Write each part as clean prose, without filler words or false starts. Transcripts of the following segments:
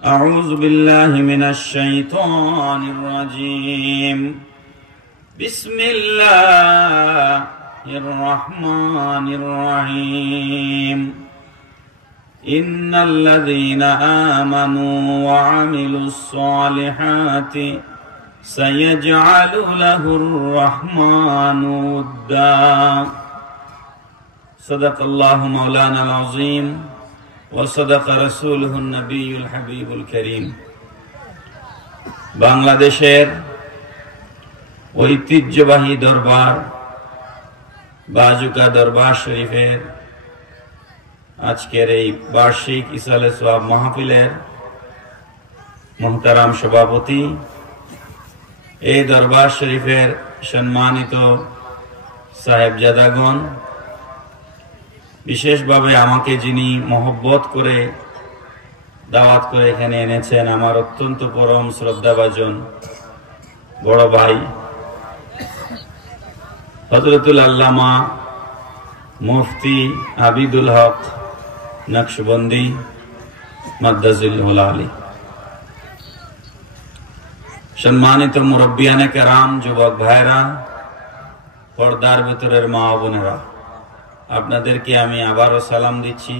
أعوذ بالله من الشيطان الرجيم بسم الله الرحمن الرحيم إن الذين آمنوا وعملوا الصالحات سيجعل له الرحمن ودا صدق الله مولانا العظيم وصدق رسوله النبي الحبيب الكريم বাংলাদেশের ঐতিহ্যবাহী দরবার বাজুকা দরবার শরীফের আজকের এই বার্ষিক ইসালে সওয়াব মাহফিলের মুহতারাম সভাপতি, এই দরবার শরীফের সম্মানিত সাহেবজাদাগণ, বিশেষভাবে আমাকে যিনি মহব্বত করে দাওয়াত করে এখানে এনেছেন, আমার অত্যন্ত পরম শ্রদ্ধাভাজন বড় ভাই হযরতুল আল্লামা মুফতি আবিদুল হক নকশবন্দি মাদ্দাজিল্লাহুল আলী, সম্মানিত মুরব্বিয়ানে কেরাম, যুবক ভাইরা, পর্দার ভিতরের মা বোনেরা, আপনাদেরকে আমি আবারও সালাম দিচ্ছি।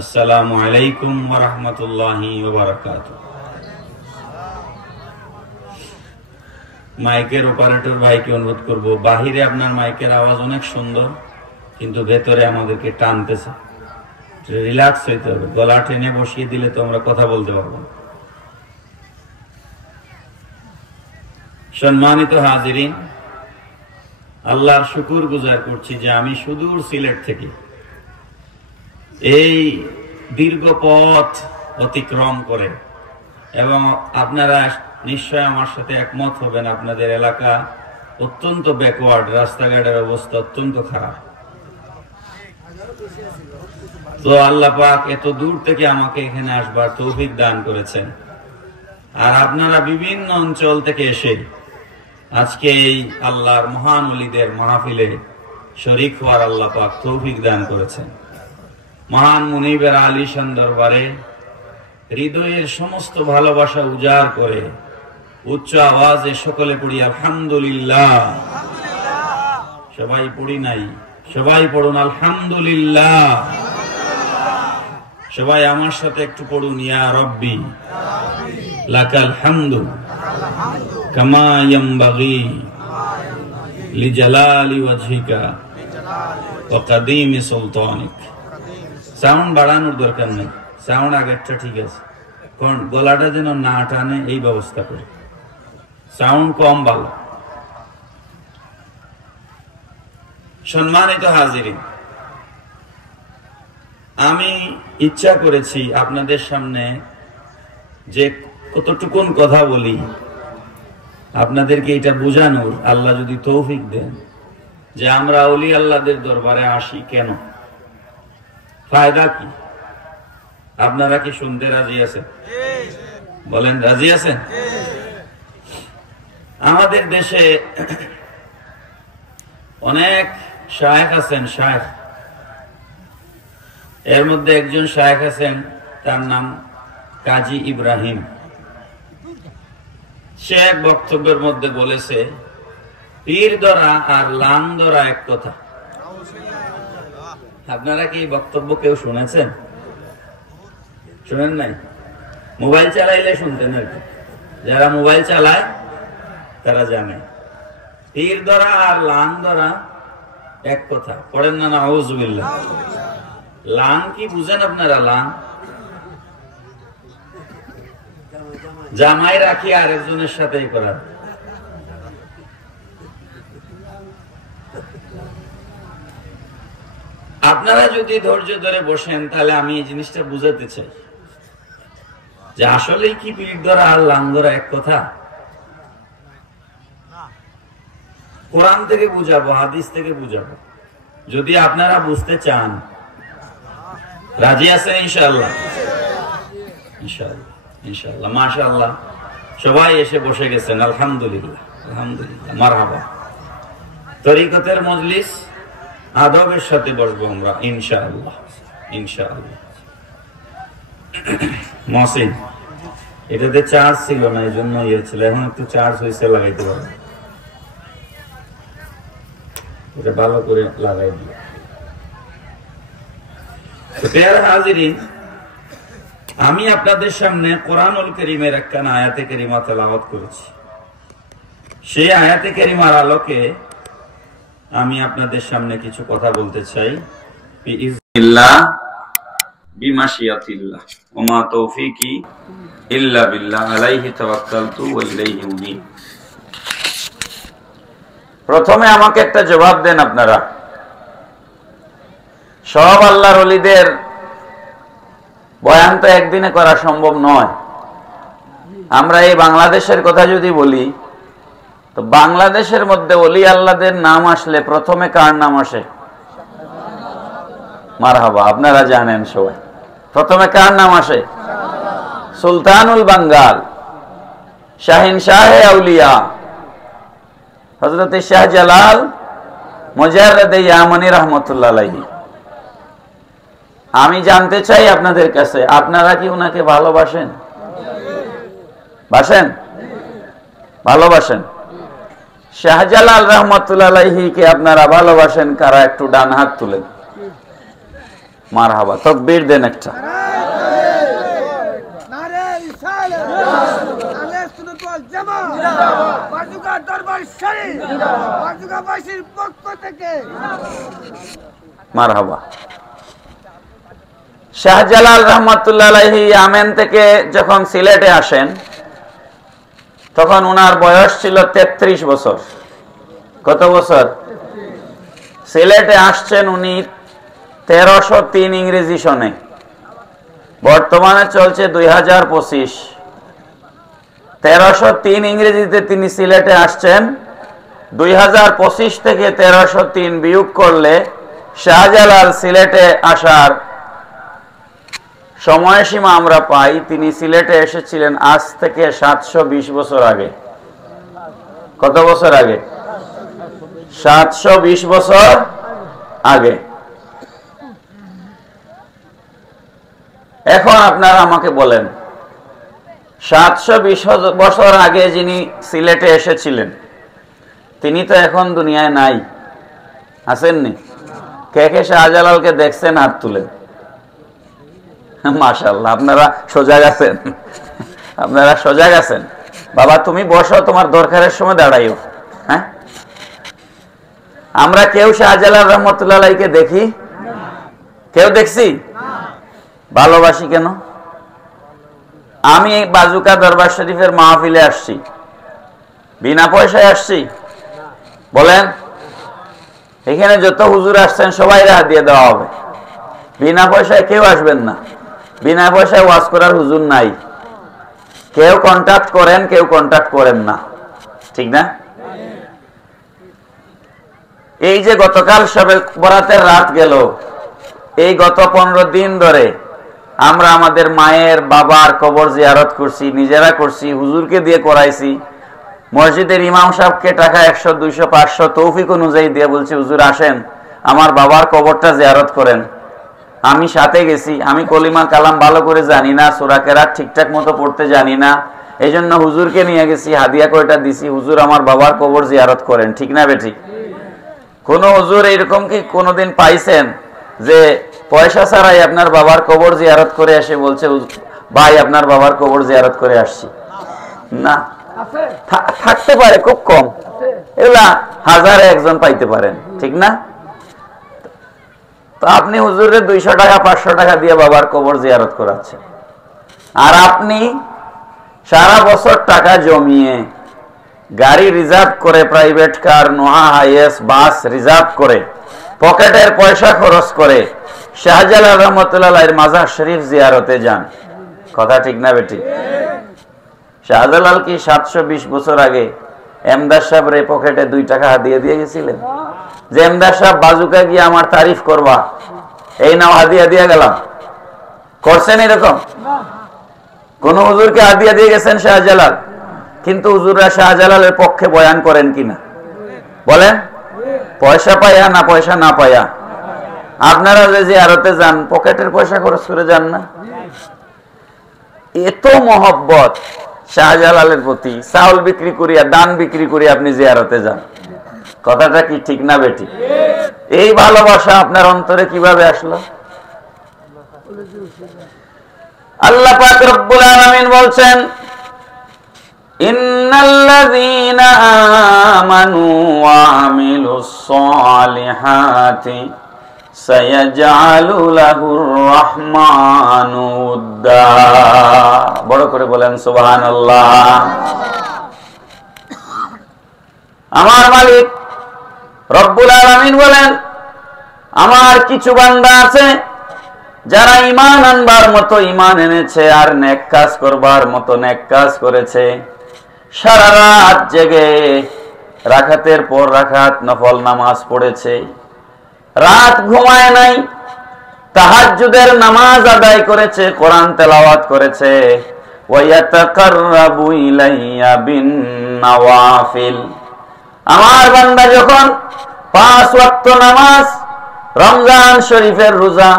আসসালামু আলাইকুম ওয়া রাহমাতুল্লাহি ওয়া বারাকাতুহু। মাইকের অপারেটর ভাইকে অনুরোধ করব, বাহিরে আপনার মাইকের আওয়াজ অনেক সুন্দর, কিন্তু ভেতরে আমাদেরকে টানতেছে, রিল্যাক্স হইতে হবে। গলা টেনে বসিয়ে দিলে তো আমরা কথা বলতে পারবো না। সম্মানিত হাজিরিন, আল্লাহর শুকর গুজার করছি যে আমি সুদূর সিলেট থেকে এই দীর্ঘ পথ অতিক্রম করে, এবং আপনারা নিশ্চয় আমার সাথে একমত হবেন, আপনাদের এলাকা অত্যন্ত ব্যাকওয়ার্ড, রাস্তাঘাটের অবস্থা অত্যন্ত খারাপ। তো আল্লাহ পাক এত দূর থেকে আমাকে এখানে আসবার তৌফিক দান করেছেন, আর আপনারা বিভিন্ন অঞ্চল থেকে এসে আজকে এই আল্লাহর মহান ওলিদের মাহফিলে শরীক হওয়ার আল্লাহ পাক তৌফিক দান করেছেন। মহান মুনিবের আলিশান দরবারে হৃদয়ের সমস্ত ভালোবাসা উজাড় করে উচ্চ আওয়াজে সকলে পড়ি আলহামদুলিল্লাহ। সবাই পড়ি নাই, সবাই পড়ুন আলহামদুলিল্লাহ। সবাই আমার সাথে একটু পড়ুন ইয়া রব্বি লাকাল হামদু কামা ইয়ামবাগি লিজালালি ওয়াজহিকা ওয়া কাদিমি সুলতানিক। সাউন্ড বাড়ানোর দরকার নেই, সাউন্ড আগেরটা ঠিক আছে, কারণ গলাটা যেন না টানে এই ব্যবস্থা করে, সাউন্ড কম ভালো। সম্মানিত হাজিরিন, আমি ইচ্ছা করেছি আপনাদের সামনে যে কতটুকুন কথা বলি, আপনাদেরকে এটা বোঝানোর, আল্লাহ যদি তৌফিক দেন, যে আমরা ওলি আল্লাহদের দরবারে আসি কেন, ফায়দা কি। আপনারা কি শুনতে রাজি আছেন? বলেন, রাজি আছেন? আমাদের দেশে অনেক শায়েখ আছেন, শায়েখ। এর মধ্যে একজন শায়েখ আছেন, তার নাম কাজী ইব্রাহিম। সে এক বক্তব্যের মধ্যে বলেছে, পীর ধরা আর লাং ধরা এক কথা। আপনারা কি এই বক্তব্য কেউ শুনেছেন? শুনেন নাই? মোবাইল চালাইলে শুনতেন আর কি, যারা মোবাইল চালায় তারা জানে পীর ধরা আর লাং ধরা এক কথা। পড়েন না নাউযুবিল্লাহ। লাং কি বুঝেন আপনারা? লাং জামাই রাখি আরেকজনের সাথেই করার। আপনারা যদি ধৈর্য ধরে বসেন তাহলে আমি এই জিনিসটা বুঝাতে চাই যে আসলেই কি পীর ধরা আর লাং ধরা এক কথা। কোরআন থেকে বুঝাবো, হাদিস থেকে বুঝাবো, যদি আপনারা বুঝতে চান। রাজি আছেন ইনশাআল্লাহ? ইনশাআল্লাহ, ইনশাআল্লাহ, মাশাআল্লাহ। সবাই এসে বসে গেছেন, আলহামদুলিল্লাহ, আলহামদুলিল্লাহ, মারহাবা। তরিকতের মজলিস আদবের সাথে বসবো আমরা ইনশাআল্লাহ, ইনশাআল্লাহ। মহসিন এটাতে চার্জ ছিল না, এই জন্য ইয়ে ছিল, এখন একটু চার্জ হয়েছে, লাগাইতে পারবে। এটা ভালো করে লাগাই দিই। হাজিরিন, আমি আপনাদের সামনে কোরআনুল কারীমের একখানা আয়াতে কারিমা তেলাওয়াত করেছি। সেই আয়াতে কারিমার আলোকে আমি আপনাদের সামনে কিছু কথা বলতে চাই। বিইজনিল্লাহ বিমাশিয়াতিল্লাহ ওয়া মা তৌফিকি ইল্লা বিল্লাহ আলাইহি তাওয়াক্কালতু ওয়া ইলাইহি উনীব। প্রথমে আমাকে একটা জবাব দেন আপনারা, সব আল্লাহর ওলিদের বয়ান তো একদিনে করা সম্ভব নয়। আমরা এই বাংলাদেশের কথা যদি বলি, তো বাংলাদেশের মধ্যে ওলি আল্লাহদের নাম আসলে প্রথমে কার নাম আসে? মারহাবা, আপনারা জানেন সবাই। প্রথমে কার নাম আসে? সুলতানুল বাঙ্গাল, শাহিনশাহে আউলিয়া হযরত শাহজালাল মুজাররদে ইয়ামানি রাহমাতুল্লাহ আলাইহি। আমি জানতে চাই আপনাদের কাছে, আপনারা কি উনাকে ভালোবাসেন? বাসেন? ভালোবাসেন? শাহজালাল রাহমাতুল্লাহ আলাইহি কে আপনারা ভালোবাসেন কারা? একটু ডান হাত তুলেন। মারহাবা, তাকবীর দেন একটা। মারহাবা। শাহজালাল রাহমাতুল্লাহ আলাইহি ইয়ামেন থেকে যখন সিলেটে আসেন, তখন ওনার বয়স ছিল 33 বছর। কত বছর? সিলেটে আসছেন উনি 1303 ইংরেজি সনে। বর্তমানে চলছে 2025। 1303 ইংরেজিতে তিনি সিলেটে আসছেন। 2025 থেকে 1303 বিয়োগ করলে শাহজালাল সিলেটে আসার সময়সীমা আমরা পাই, তিনি সিলেটে এসেছিলেন আজ থেকে 720 বছর আগে। কত বছর আগে? 720 বছর আগে। এখন আপনারা আমাকে বলেন, 720 বছর আগে যিনি সিলেটে এসেছিলেন, তিনি তো এখন দুনিয়ায় নাই, আসেননি? কে কে শাহজালালকে দেখছেন? হাত তুলেন। মাশাআল্লাহ, আপনারা সজাগ আছেন। আপনারা সজাগ আছেন। বাবা তুমি বসো, তোমার দরকারের সময় দাঁড়াইও। হ্যাঁ, আমরা কেউ শাহজালাল রাহমাতুল্লাহ আলাইহিকে দেখি? কেউ দেখছি? ভালোবাসি কেন? আমি বাজুকা দরবার শরীফের মাহফিলে আসছি, বিনা পয়সায় আসছি? বলেন, এখানে যত হুজুর আসছেন সবাই হাত দিয়ে দেওয়া হবে, বিনা পয়সায় কেউ আসবেন না। বিনা পয়সায় ওয়াজ করার হুজুর নাই। কেউ কন্টাক্ট করেন, কেউ কন্টাক্ট করেন না, ঠিক না? এই যে গতকাল সবে বরাতের রাত গেল, এই গত 15 দিন ধরে আমরা আমাদের মায়ের বাবার কবর জিয়ারত করছি, নিজেরা করছি, হুজুরকে দিয়ে করাইছি। মসজিদের ইমাম সাহেবকে টাকা 100, 200, 500 তৌফিক অনুযায়ী দিয়ে বলছি, হুজুর আসেন আমার বাবার কবরটা জিয়ারত করেন। আমি সাথে গেছি। আমি কলিমা কালাম ভালো করে জানি না, সূরা কেরাত ঠিকঠাক মতো পড়তে জানি না, এই জন্য হুজুরকে নিয়ে গেছি, হাদিয়া কয়টা দিছি, হুজুর আমার বাবার কবর জিয়ারত করেন। ঠিক না বেঠিক? কোন হুজুর এরকম কি কোনোদিন পাইছেন যে পয়সা ছাড়াই আপনার বাবার কবর জিয়ারত করে এসে বলছে, ভাই আপনার বাবার কবর জিয়ারত করে আসছি? না, থাকতে পারে, খুব কম, এগুলা হাজারে একজন পাইতে পারেন, ঠিক না? তো আপনি হুজুরের 200 টাকা 500 টাকা দিয়ে বাবার কবর জিয়ারত করাচ্ছেন, আর আপনি সারা বছর টাকা জমিয়ে গাড়ি রিজার্ভ করে, প্রাইভেট কার, নোহা হাইয়েস, বাস রিজার্ভ করে, পকেটের পয়সা খরচ করে শাহজালাল রাহমাতুল্লাহ আলাইহির মাজার শরীফ জিয়ারতে যান। কথা ঠিক না বেটি? শাহজালাল কি 720 বছর আগে এমদাদ সাহেবের পকেটে 2 টাকা দিয়ে দিয়ে গেছিলেন যে এমদাদ সাহেব বাজুকা গিয়ে আমার তারিফ করবা, এই নাও হাদিয়া দিয়ে গেলাম? করছেন এরকম? কোন হুজুরকে হাদিয়া দিয়ে গেছেন শাহজালাল? কিন্তু হুজুররা শাহজালালের পক্ষে বয়ান করেন কিনা বলেন? পয়সা পাইয়া না পয়সা না পাইয়া? আপনারা যে জিয়ারতে যান পকেটের পয়সা খরচ করে যান না? এত মহব্বত শাহজালালের প্রতি, চাউল বিক্রি করিয়া, দান বিক্রি করিয়া আপনি জিয়ারতে যান। কথাটা কি ঠিক না বেটি? এই ভালোবাসা আপনার অন্তরে কিভাবে আসলো? আল্লাহ পাক রব্বুল আলামিন বলছেন, ইন্নাল্লাযীনা আমানু ওয়া আমিলুস সালিহাতি সায়াজআলু লাহুর রাহমানু উদ্দা। বড় করে বলেন সুবহানাল্লাহ। আমার মালিক রব্বুল আলামিন বলেন, আমার কিছু বান্দা আছে যারা ঈমান আনবার মতো ঈমান এনেছে, আর নেক কাজ করবার মতো নেক কাজ করেছে। সারা রাত জেগে রাকাতের পর রাকাত নফল নামাজ পড়েছে, রাত ঘুমায় নাই, তাহাজ্জুদের নামাজ আদায় করেছে, কোরআন তেলাওয়াত করেছে। ওয়া ইয়াতাকাররাবু ইলাইয়া বিন নওয়াফিল। আমার বান্দা যখন 5 ওয়াক্ত নামাজ, রমজান শরীফের রোজা,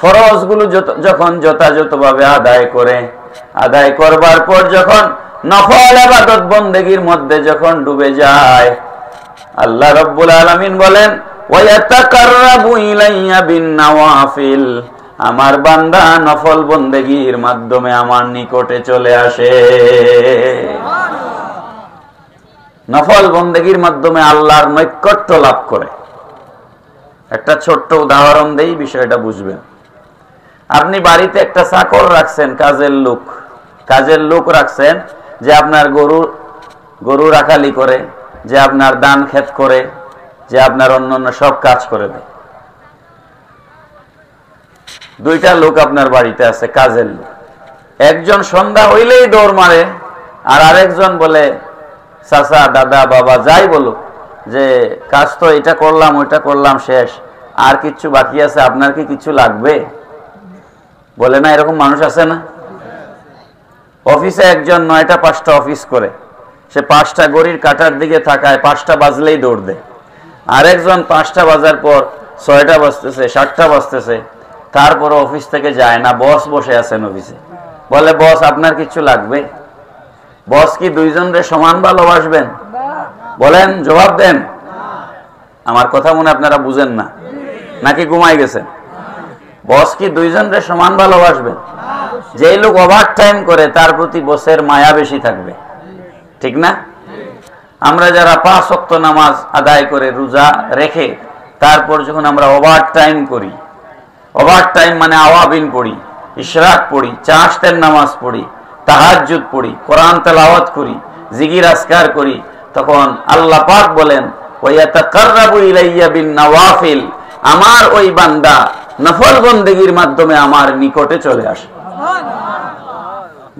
ফরজগুলো যখন যথাযথভাবে আদায় করে, আদায় করবার পর যখন নফল ইবাদত বন্দেগীর মধ্যে যখন ডুবে যায়, আল্লাহ রাব্বুল আলামিন বলেন, ওয়া ইয়াতাকাররাবু ইলাইয়া বিন নওয়াফিল। আমার বান্দা নফল বন্দেগীর মাধ্যমে আমার নিকটে চলে আসে। নফল বন্দেগীর মাধ্যমে আল্লাহর নৈকট্য লাভ করে। একটা ছোট্ট উদাহরণ দেই, বিষয়টা বুঝবেন। আপনি বাড়িতে একটা চাকর রাখছেন, কাজের লোক রাখছেন, যে আপনার গরু রাখালি করে, যে আপনার ধান ক্ষেত করে, যে আপনার অন্যান্য সব কাজ করে দেয়। 2টা লোক আপনার বাড়িতে আছে, কাজের লোক। একজন সন্ধ্যা হইলেই দৌড় মারে, আর আরেকজন বলে, চাচা, দাদা, বাবা যাই বলুক, যে কাজ তো এটা করলাম, ওইটা করলাম, শেষ, আর কিছু বাকি আছে, আপনার কি কিছু লাগবে? বলে না? এরকম মানুষ আছে না? অফিসে একজন 9টা 5টা অফিস করে, সে 5টা ঘড়ির কাটার দিকে থাকায় 5টা বাজলেই দৌড় দেয়। আরেকজন 5টা বাজার পর 6টা বাজতেছে, 7টা বাজতেছে, তারপর অফিস থেকে যায় না, বস বসে আছেন অফিসে। বলে, বস আপনার কিছু লাগবে? বস কি দুইজনরে সমান ভালোবাসবেন? বলেন, জবাব দেন। আমার কথা মনে আপনারা বুঝেন না, নাকি ঘুমাই গেছেন? বস কি দুইজনরে সমান ভালোবাসবেন? যেই লোক ওভার টাইম করে তার প্রতি বসের মায়া বেশি থাকবে, ঠিক না? আমরা যারা 5 ওয়াক্ত নামাজ আদায় করে রোজা রেখে তারপর যখন আমরা ওভার টাইম করি, ওভার টাইম মানে আওয়াবিন পড়ি, ইশরাক পড়ি, চাশতের নামাজ পড়ি, তাহাজ্জুদ পড়ি, কোরআন তেলাওয়াত করি, জিকির আজকার করি, তখন আল্লাহ পাক বলেন, ওয়া ইয়াতাকাররাবু ইলাইয়া বিন নওয়াফিল। আমার ওই বান্দা নফল বন্দেগীর মাধ্যমে আমার নিকটে চলে আসে।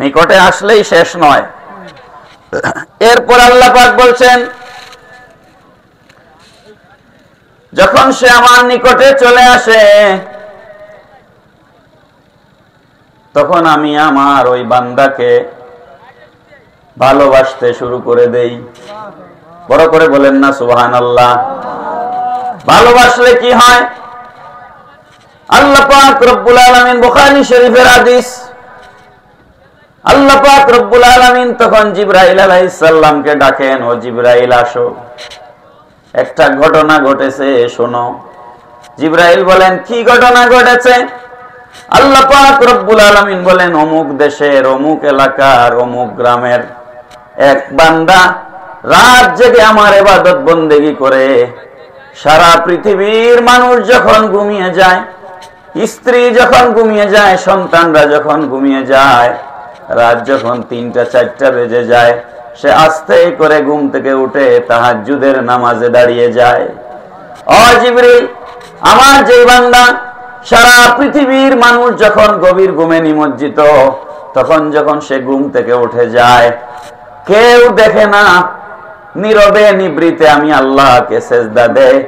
নিকটে আসলেই শেষ নয়, এরপর আল্লাহ পাক বলছেন, যখন সে আমার নিকটে চলে আসে, তখন আমি আমার ওই বান্দাকে ভালোবাসতে শুরু করে দেই। বড় করে বলেন না সুবহানাল্লাহ। ভালোবাসলে কি হয়? আল্লাহ পাক রব্বুল আলামিন, বুখারী শরীফের হাদিস, আল্লাহ পাক রব্বুল আলামিন তখন জিবরাইল আলাইহিস সালামকে ডাকেন, ও জিবরাইল আসো, একটা ঘটনা ঘটেছে, শোনো। জিবরাইল বলেন, কি ঘটনা ঘটেছে? আল্লাহ পাক রব্বুল আলামিন বলেন, অমুক দেশের অমুক এলাকার অমুক গ্রামের এক বান্দা রাত জেগে আমার ইবাদত বন্দেগী করে, সারা পৃথিবীর মানুষ যখন ঘুমিয়ে যায়, স্ত্রী যখন ঘুমিয়ে যায়, সন্তানরা যখন ঘুমিয়ে যায়, রাত যখন 3টা 4টা বেজে যায়, সে আস্তে করে ঘুম থেকে উঠে তাহাজ্জুদের নামাজে দাঁড়িয়ে যায়। ও জিবরিল, আমার যে বান্দা সারা পৃথিবীর মানুষ যখন গভীর ঘুমে নিমজ্জিত, তখন যখন সে ঘুম থেকে উঠে যায়, কেউ দেখে না, নীরবে নিভৃতে আমি আল্লাহকে সেজদা দেয়,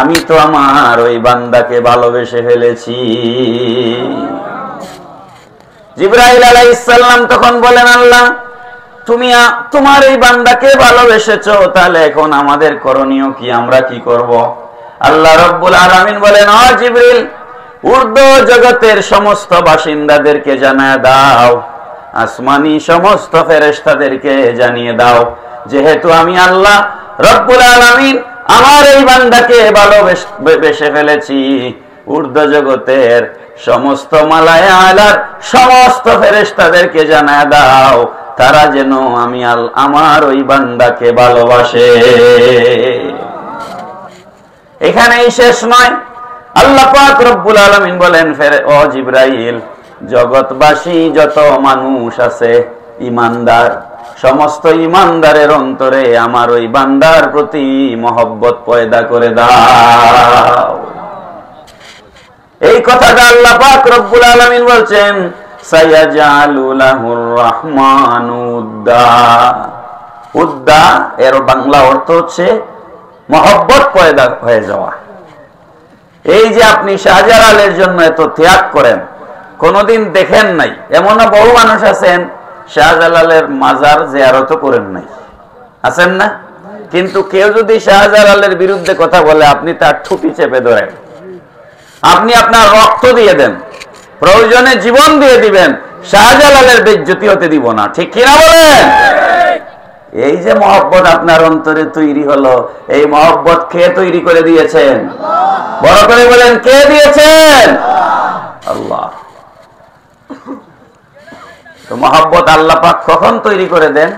আমি তো আমার ওই বান্দাকে ভালোবেসে ফেলেছি। জিবরাইল আলাইহিস সালাম তখন বলেন, আল্লাহ, তুমি তোমার এই বান্দাকে ভালোবেসেছো, তাহলে এখন আমাদের করণীয় কি? আমরা কি করব? আল্লাহ রাব্বুল আলামিন বলেন, ও জিবরিল, ঊর্ধ্ব জগতের সমস্ত বাসিন্দাদেরকে জানায় দাও, আসমানি সমস্ত ফেরেশতাদেরকে জানিয়ে দাও, যেহেতু আমি আল্লাহ রব্বুল আলামিন আমার এই বান্দাকে ভালোবেসে ফেলেছি, ঊর্ধ্ব জগতের সমস্ত মালায়ে আলার সমস্ত ফেরেশতাদেরকে জানায় দাও তারা যেন আমি আমার ওই বান্দাকে ভালোবাসে। এখানেই শেষ নয়, আল্লাহ পাক রব্বুল আলামিন বলেন, ও জিবরাইল, জগৎবাসী যত মানুষ আছে ঈমানদার, সমস্ত ঈমানদারের অন্তরে আমার ওই বান্দার প্রতি মহব্বত পয়দা করে দাও। এই কথাটা আল্লাহ পাক রব্বুল আলামিন বলছেন, সায়াজালু লাহুর রহমানু উদ্দা। উদ্দা এর বাংলা অর্থ হচ্ছে মহব্বত পয়দা হয়ে যাওয়া। এই যে আপনি শাহজালালের জন্য এত ত্যাগ করেন, কোনদিন দেখেন নাই, এমনও বহু মানুষ আছেন শাহজালালের মাজার জিয়ারত করেন নাই, আছেন না? কিন্তু কেউ যদি শাহজালালের বিরুদ্ধে কথা বলে আপনি তার ঠুটি চেপে ধরেন, আপনি আপনার রক্ত দিয়ে দেন, প্রয়োজনে জীবন দিয়ে দিবেন, শাহজালালের বেইজ্জতি হতে দিব না। ঠিক কিনা বলেন? এই যে মহব্বত আপনার অন্তরে তৈরি হলো, এই মহব্বত কে তৈরি করে দিয়েছেন? বড় করে বলেন, কে দিয়েছেন? আল্লাহ। তো মহব্বত আল্লাহ পাক কখন তৈরি করে দেন?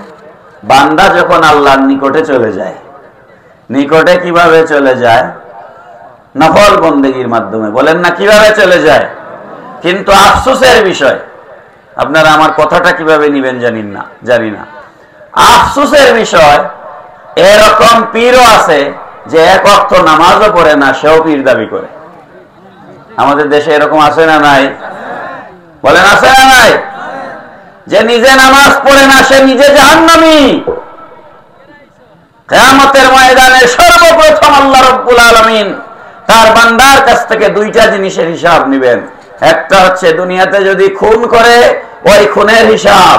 বান্দা যখন আল্লাহর নিকটে চলে যায়। নিকটে কিভাবে চলে যায়? নফল বন্দেগীর মাধ্যমে। বলেন না, কিভাবে চলে যায়? কিন্তু আফসোসের বিষয়, আপনারা আমার কথাটা কিভাবে নিবেন জানি না। আফসোসের বিষয়, এরকম পীরও আছে যে এক ওয়াক্ত নামাজও পড়ে না, সেও পীর দাবি করে। আমাদের দেশে এরকম আছে না নাই? বলেন, আছে না নাই? যে নিজে নামাজ পড়ে না, সে নিজে জাহান্নামী। কিয়ামতের ময়দানে সর্বপ্রথম আল্লাহ রাব্বুল আলামিন তার বান্দার কাছ থেকে দুইটা জিনিসের হিসাব নেবেন। একটা হচ্ছে দুনিয়াতে যদি খুন করে, ওই খুনের হিসাব।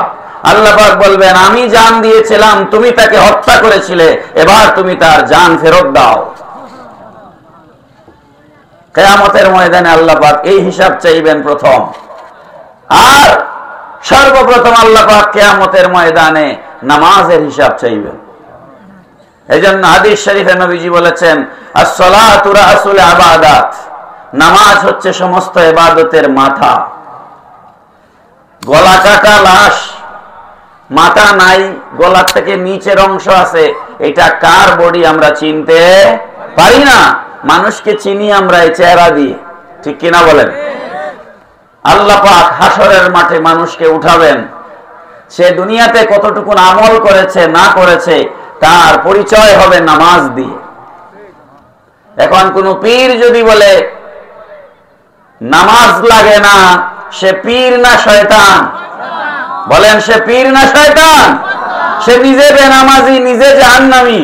আল্লাহ পাক বলবেন, আমি জান দিয়েছিলাম, তুমি তাকে হত্যা করেছিলে, এবার তুমি তার জান ফেরত দাও। কিয়ামতের ময়দানে আল্লাহ পাক এই হিসাব চাইবেন প্রথম। আর সর্বপ্রথম আল্লাহ পাক কিয়ামতের ময়দানে নামাজের হিসাব চাইবেন। এজন্য হাদিস শরীফে নবীজি বলেছেন, আস-সালাতু রাসুল ইবাদাত, নামাজ হচ্ছে সমস্ত ইবাদতের মাথা। গলা কাটা লাশ, মাথা নাই, গলার থেকে নিচের অংশ আছে, এটা কার বডি আমরা চিনতে পারি না। মানুষকে চিনি আমরা এই চেহারা দিয়ে, ঠিক কিনা বলেন? আল্লাহ পাক হাসরের মাঠে মানুষকে উঠাবেন, সে দুনিয়াতে কতটুকু আমল করেছে না করেছে তার পরিচয় হবে নামাজ দিয়ে। এখন কোন পীর যদি বলে নামাজ লাগে না, সে পীর না শয়তান? বলেন, সে পীর না শয়তান? সে নিজে বেনামাজি, নিজে জাহান্নামী।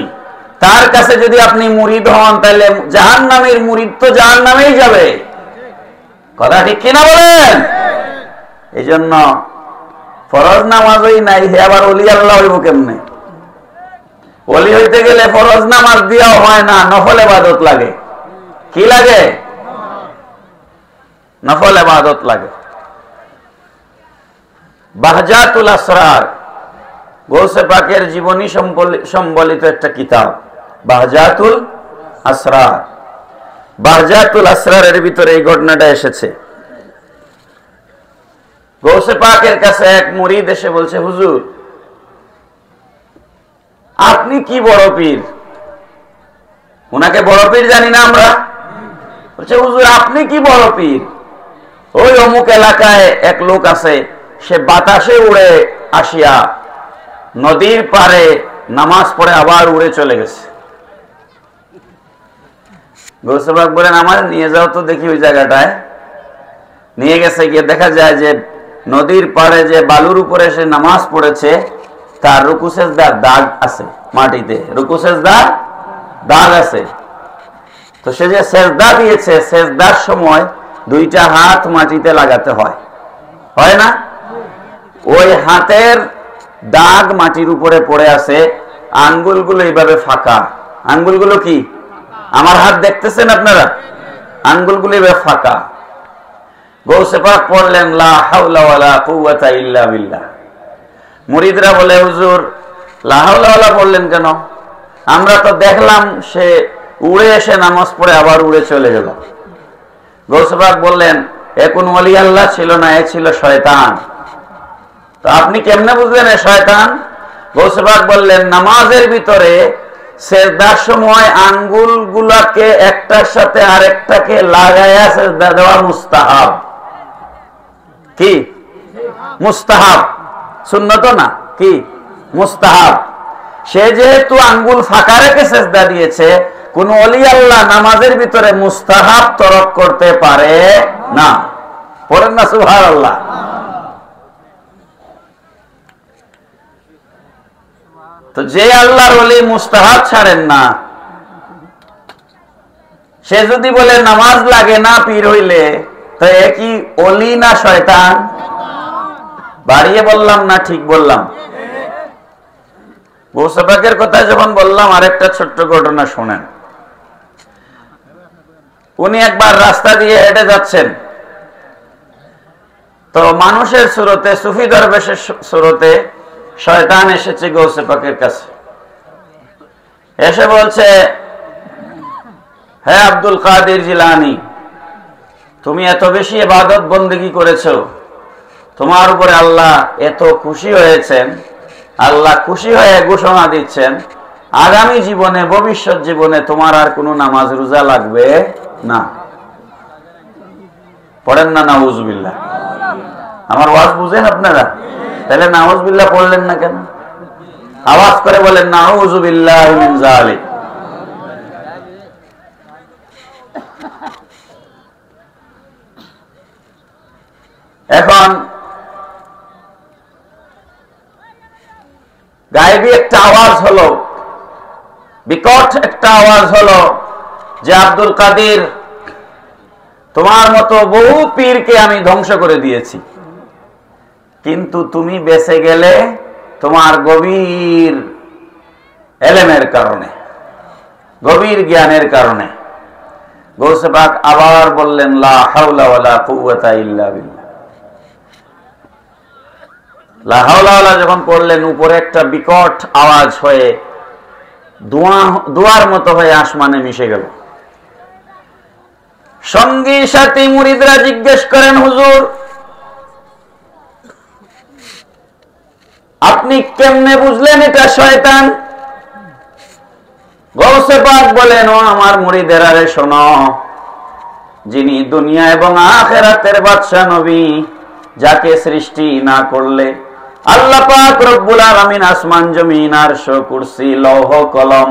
তার কাছে যদি আপনি মুরিদ হন, তাহলে জাহান্নামীর মুরিদ তো জাহান্নামেই যাবে। কথা ঠিক কিনা বলেন? এই জন্য ফরজ নামাজই নাই, হে আবার ওলি আল্লাহ হইব কেমনে? ওলি হইতে গেলে ফরজ নামাজ দিয়াও হয় না, নফল ইবাদত লাগে। কি লাগে? নফল ইবাদত লাগে। বাহজাতুল আসরার, গৌসে পাকের জীবনী সম্বলিত একটা কিতাব, বাহজাতুল আসরার। বাহজাতুল আসরারের ভিতরে এই ঘটনাটা এসেছে। গৌসে পাকের কাছে এক মুরিদ এসে বলছে, হুজুর আপনি কি বড় পীর? উনাকে বড় পীর জানি না আমরা। বলছে, হুজুর আপনি কি বড় পীর? ওই অমুক এলাকায় এক লোক আছে, সে বাতাসে উড়ে আসিয়া নদীর পারে নামাজ পড়ে আবার উড়ে চলে গেছে। গৌসে পাক বলেন, আমার নিয়ে যাও তো দেখি ওই জায়গাটায়। নিয়ে গেছে, গিয়ে দেখা যায় যে নদীর পারে যে বালুর উপরে সে নামাজ পড়েছে, তার রুকু সেজদার দাগ আছে মাটিতে, রুকু সেজদার দাগ আছে। তো সে যে সেজদা দিয়েছে, সেজদার সময় দুইটা হাত মাটিতে লাগাতে হয়, হয় না? ওই হাতের দাগ মাটির উপরে পড়ে আছে, আঙ্গুলগুলো এইভাবে ফাঁকা। আঙ্গুলগুলো কি? আমার হাত দেখতেছেন আপনারা? আঙ্গুলগুলো এইভাবে ফাঁকা। গৌসে পাক পড়লেন, লা হাওলা ওয়ালা কুওয়াতা ইল্লা বিল্লাহ। মুরিদরা বলে, হুজুর লা হাওলা ওয়ালা বললেন কেন? আমরা তো দেখলাম সে উড়ে এসে নামাজ পড়ে আবার উড়ে চলে গেল। গৌস পাক বললেন, এ কোন ওলি আল্লাহ ছিল না, এ ছিল শয়তান। তো আপনি কেমনে বুঝলেন এ শয়তান? গৌস পাক বললেন, নামাজের ভিতরে সেজদার সময় আঙ্গুল গুলাকে একটার সাথে আরেকটাকে লাগায়া সেজদা দেওয়া মুস্তাহাব। কি মুস্তাহাব? সুন্নত না, কি মুস্তাহাব। সে যেহেতু আঙ্গুল ফাঁকা রেখে সেজদা দিয়েছে, কোন ওলি আল্লাহ নামাজের ভিতরে মুস্তাহাব তরক করতে পারে না। পড়েন না সুবহানাল্লাহ। তো যে আল্লাহর ওলি মুস্তাহাব ছাড়েন না, সে যদি বলে নামাজ লাগে না পীর হইলে, তো এ কি ওলি না শয়তান? বাড়িয়ে বললাম না ঠিক বললাম? গৌস পাকের কথা যখন বললাম, আরেকটা ছোট্ট ঘটনা শোনেন। উনি একবার রাস্তা দিয়ে হেঁটে যাচ্ছেন, তো মানুষের সুরতে, সুফি দরবেশের সুরতে শয়তান এসেছে গৌস পাকের কাছে। এসে বলছে, হে আব্দুল কাদের জিলানী, তুমি এত বেশি ইবাদত বন্দেগী করেছো, তোমার উপরে আল্লাহ এত খুশি হয়েছেন, আল্লাহ খুশি হয়ে ঘোষণা দিচ্ছেন আগামী জীবনে, ভবিষ্যৎ জীবনে তোমার আর কোনো নামাজ রোজা লাগবে না। পড়েন না নাউজুবিল্লাহ। আমার ওয়াজ বুঝেন আপনারা? তাহলে নাউজুবিল্লাহ পড়লেন না কেন? আওয়াজ করে বলেন নাউজুবিল্লাহি মিন যালিক। এখন গায়েবী একটা আওয়াজ হলো, বিকট একটা আওয়াজ হলো যে আব্দুল কাদের, তোমার মতো বহু পীরকে আমি ধ্বংস করে দিয়েছি, কিন্তু তুমি বেঁচে গেলে তোমার গভীর এলেমের কারণে, গভীর জ্ঞানের কারণে। গৌস পাক আবার বললেন, লা হাওলা ওয়ালা কুওয়াতা ইল্লা বিল্লাহ। লা হাওলা ওয়ালা যখন পড়লেন, উপরে একটা বিকট আওয়াজ হয়ে দুয়ার মতো হয়ে আসমানে মিশে গেল। সঙ্গী সাথী মুরিদরা জিজ্ঞেস করেন, হুজুর আপনি কেমনে বুঝলেন এটা শয়তান? গৌসে পাক বলেন, ও আমার মুরিদেরা রে শোনো, যিনি দুনিয়া এবং আখিরাতের বাদশা নবী, যাকে সৃষ্টি না করলে আল্লাহ পাক রব্বুল আলামিন আসমান জমিন আরশ কুরসি লৌহ কলম,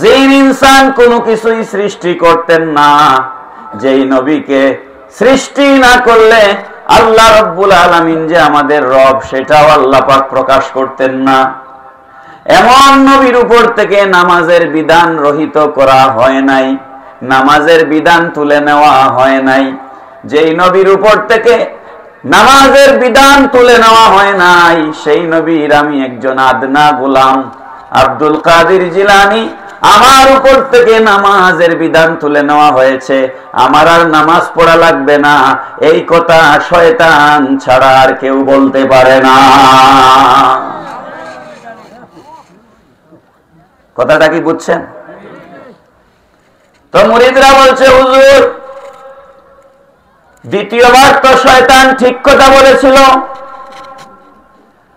যেই ইনসান কোনো কিছুই সৃষ্টি করতেন না, যেই নবীকে সৃষ্টি না করলে আল্লাহ রব্বুল আলামিন যে আমাদের রব, সেটাও আল্লাহ পাক প্রকাশ করতেন না। এমন নবীর উপর থেকে নামাজের বিধান রহিত করা হয় নাই, নামাজের বিধান তুলে নেওয়া হয় নাই। যেই নবীর উপর থেকে নামাজের বিধান তুলে নেওয়া হয় নাই, সেই নবীর আমি একজন আদনা গোলাম আব্দুল কাদের জিলানী, আমার উপর থেকে নামাজের বিধান তুলে নেওয়া হয়েছে, আমার আর নামাজ পড়া লাগবে না, এই কথা শয়তান ছাড়া আর কেউ বলতে পারে না। কথাটা কি বুঝছেন? তো মুরিদরা বলছে, হুজুর দ্বিতীয়বার তো শয়তান ঠিক কথা বলেছিল,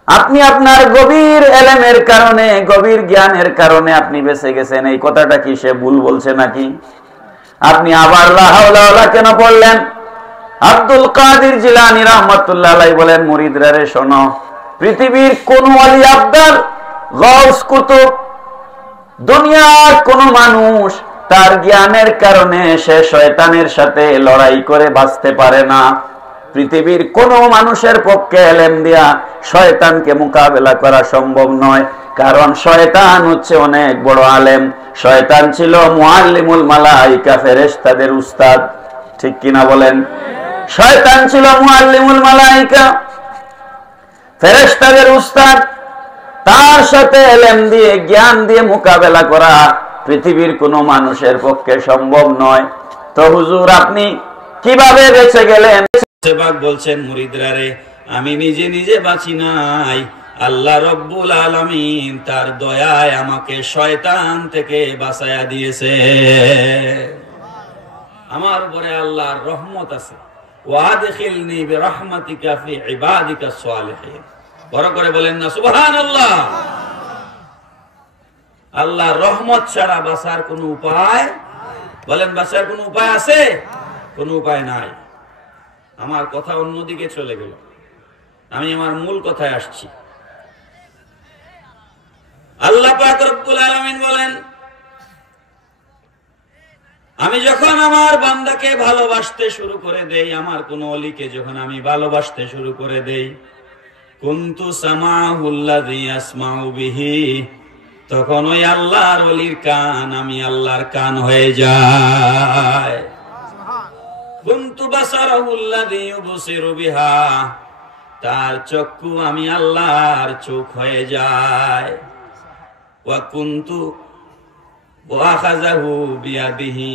আপনি আপনার গভীর এলেমের কারণে, গভীর জ্ঞানের কারণে আপনি বেঁচে গেছেন, এই কথাটা কি সে ভুল বলছে নাকি? আপনি আবার লা হাওলা ওয়ালা কেন পড়লেন? আব্দুল কাদের জিলানী রাহমাতুল্লাহ আলাইহি বলেন, মুরিদরা রে শোনো, পৃথিবীর কোন ওলি আব্দাল, গাউস কুতুব, দুনিয়ার কোন মানুষ তার জ্ঞানের কারণে সে শয়তানের সাথে লড়াই করে বাঁচতে পারে না। পৃথিবীর কোন মানুষের পক্ষে এলেম দিয়া শয়তানকে মোকাবেলা করা সম্ভব নয়, কারণ শয়তান হচ্ছে অনেক বড় আলেম। শয়তান ছিল মুআল্লিমুল মালাইকা, ফেরেশতাদের উস্তাদ, ঠিক কিনা বলেন? শয়তান ছিল মুআল্লিমুল মালাইকা, ফেরেশতাদের উস্তাদ। তার সাথে এলেম দিয়ে, জ্ঞান দিয়ে মোকাবেলা করা পৃথিবীর কোন মানুষের পক্ষে সম্ভব নয়। তো হুজুর আপনি কিভাবে বেঁচে গেলেন? বলছেন, মুরিদরা রে, আমি নিজে নিজে বাঁচি নাই, আল্লাহ রব্বুল আলামিন তার দয়ায় আমাকে শয়তান থেকে বাঁচায়া দিয়েছে। আমার উপরে আল্লাহর রহমত আছে। ওয়াদখিলনি বিরহমাতিকা ফি ইবাদিকা সালিহিন। বড় করে বলেন না সুবহানাল্লাহ। আল্লাহর রহমত ছাড়া বাঁচার কোনো উপায়, বলেন বাঁচার কোনো উপায় আছে? কোনো উপায় নাই। আমার কথা অন্যদিকে চলে গেল, আমি আমার মূল কথায় আসছি। আল্লাহ পাক রব্বুল আলামিন বলেন, আমি যখন আমার বান্দাকে ভালোবাসতে শুরু করে দেই, আমার কোন ওলিকে যখন আমি ভালোবাসতে শুরু করে দেই, কুনতু সামাউল্লাযী ইয়াসমাউ বিহি, তখন ওই আল্লাহর ওলির কান আমি আল্লাহর কান হয়ে যায়। কুনতু বাসারাহুল্লাযী ইউবসিরু বিহা, তার চক্ষু আমি আল্লাহর চোখ হয়ে যায়। ওয়া কুনতু ওয়াখাযাহু বিয়াদিহি,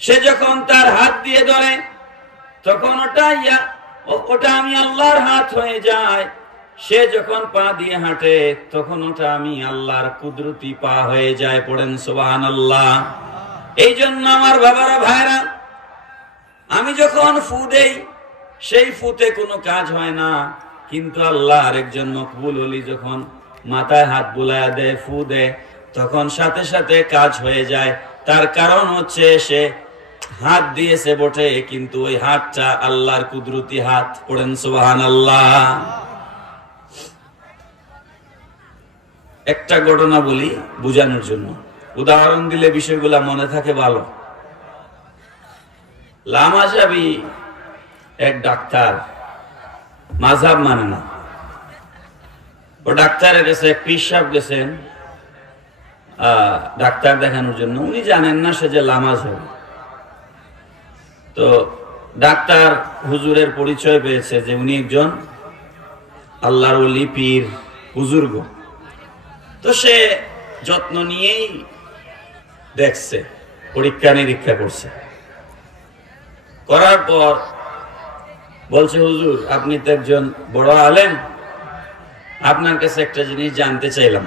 সে যখন তার হাত দিয়ে ধরে তখন ওটা আমি আল্লাহর হাত হয়ে যায়। সে যখন পা দিয়ে হাঁটে তখন ওটা আমি আল্লাহর কুদরতি পা হয়ে যায়। পড়েন সুবহানাল্লাহ। এই জন্য আমার বাবারা ভাইরা, আমি যখন ফু দেই সেই ফুতে কোনো কাজ হয় না, কিন্তু আল্লাহর একজন মকবুল ওলি যখন মাথায় হাত বুলায়া দেয়, ফু দেয়, তখন সাথে সাথে কাজ হয়ে যায়। তার কারণ হচ্ছে সে হাত দিয়েছে বটে, কিন্তু ওই হাতটা আল্লাহর কুদরতি হাত। পড়েন সুবহানাল্লাহ। একটা ঘটনা বলি বুঝানোর জন্য, উদাহরণ দিলে বিষয়গুলা মনে থাকে ভালো। লামাজাবি এক ডাক্তার, মাযহাব মানে না। ও ডাক্তারের কাছে এক পীর সাহেব গেছেন ডাক্তার দেখানোর জন্য। উনি জানেন না সে যে লামাজাবি। তো ডাক্তার হুজুরের পরিচয় পেয়েছে যে উনি একজন আল্লাহর ওলি, পীর, বুজুর্গ। তো সে যত্ন নিয়েই দেখছে, পরীক্ষা নিরীক্ষা করছে। করার পর বলছে, হুজুর আপনি তো একজন বড় আলেম, আপনার কাছে একটা জিনিস জানতে চাইলাম।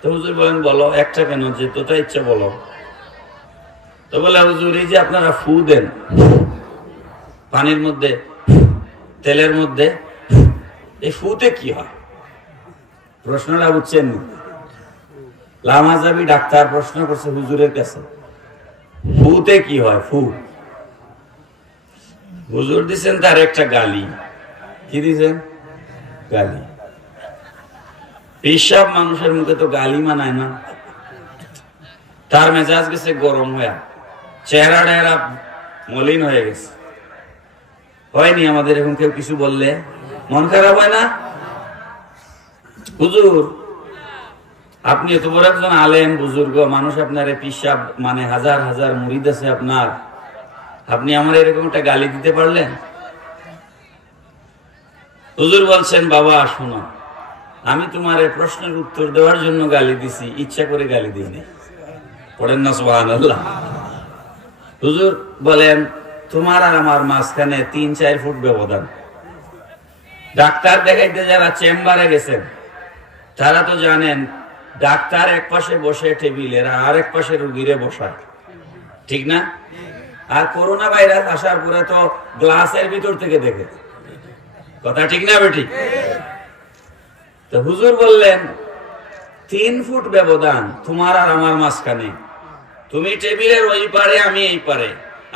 তো হুজুর বলেন, বলো। একটা কেন, যে তোটা ইচ্ছা বলো। তো বলে, হুজুর এই যে আপনারা ফু দেন পানির মধ্যে, তেলের মধ্যে, এই ফুতে কি হয়? প্রশ্নটা বুঝছেন? লামাজাবি ডাক্তার প্রশ্ন করছে হুজুরের কাছে, ফুতে কি হয়? ফু। হুজুর দিচ্ছেন তার একটা গালি। কি দিচ্ছেন? গালি। পেশাব মানুষের মুখে তো গালি মানায় না। তার মেজাজ গেছে গরম হয়ে, চেহারা টেহারা মলিন হয়ে গেছে। হয়নি আমাদের এখন কেউ কিছু বললে মন খারাপ হয় না? হুজুর আপনি এত বড় একজন আলেম, বুজুর্গ মানুষ, আপনার পেশাব মানে হাজার হাজার মুরিদ আছে আপনার, আপনি আমার এরকম একটা গালি দিতে পারলেন? হুজুর বলছেন, বাবা শোনো, আমি তোমার এই প্রশ্নের উত্তর দেওয়ার জন্য গালি দিছি, ইচ্ছা করে গালি দিইনি। পড়েন না সুবহানাল্লাহ। হুজুর বলেন, তোমার আর আমার মাঝখানে 3-4 ফুট ব্যবধান। ডাক্তার দেখাইতে যারা চেম্বারে গেছেন তারা তো জানেন, ডাক্তার এক পাশে বসে টেবিলের, আর এক পাশে রুগীরে বসায়, ঠিক না? আর করোনা ভাইরাস আসার পরে তো গ্লাসের ভিতর থেকে দেখে। কথা ঠিক না বেটি? তো হুজুর বললেন, 3 ফুট ব্যবধান তোমার আর আমার মাঝখানে। তুমি টেবিলের ওই পারে, আমি এই পারে।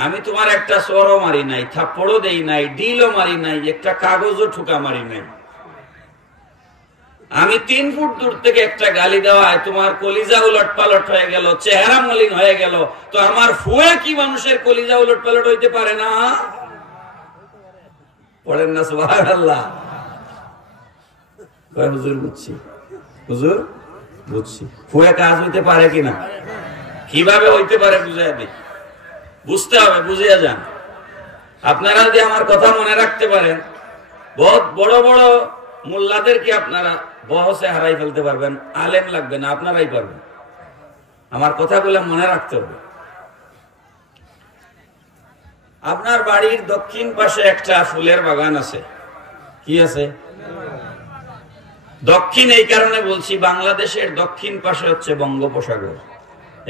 আমি তোমার একটা সরও মারি নাই, থাপ্পড়ও দেই নাই, ডিলও মারি নাই, একটা কাগজও ঠুকা মারি নাই। আমি 3 ফুট দূর থেকে একটা গালি দেওয়ায় তোমার কলিজা উলট পালট হয়ে গেল, চেহারা মলিন হয়ে গেল। তো আমার ফুয়ে কি মানুষের কলিজা উলট পালট হইতে পারে না? পড়েন না সুবহানাল্লাহ। হুজুর বুঝছি, হুজুর বুঝছি। ফুয়ে কাজ হইতে পারে কিনা, কিভাবে হইতে পারে বুঝাই দিই। বুঝতে হবে, বুঝিয়া যান। আপনারা যদি আমার কথা মনে রাখতে পারেন, বহুত বড় বড় মোল্লাদেরকে আপনারা বহসে হারাই ফেলতে পারবেন। আলেম লাগবে না, আপনারাই পারবেন। আমার কথাগুলো মনে রাখতে হবে। আপনার বাড়ির দক্ষিণ পাশে একটা ফুলের বাগান আছে। কি আছে? দক্ষিণ এই কারণে বলছি, বাংলাদেশের দক্ষিণ পাশে হচ্ছে বঙ্গোপসাগর,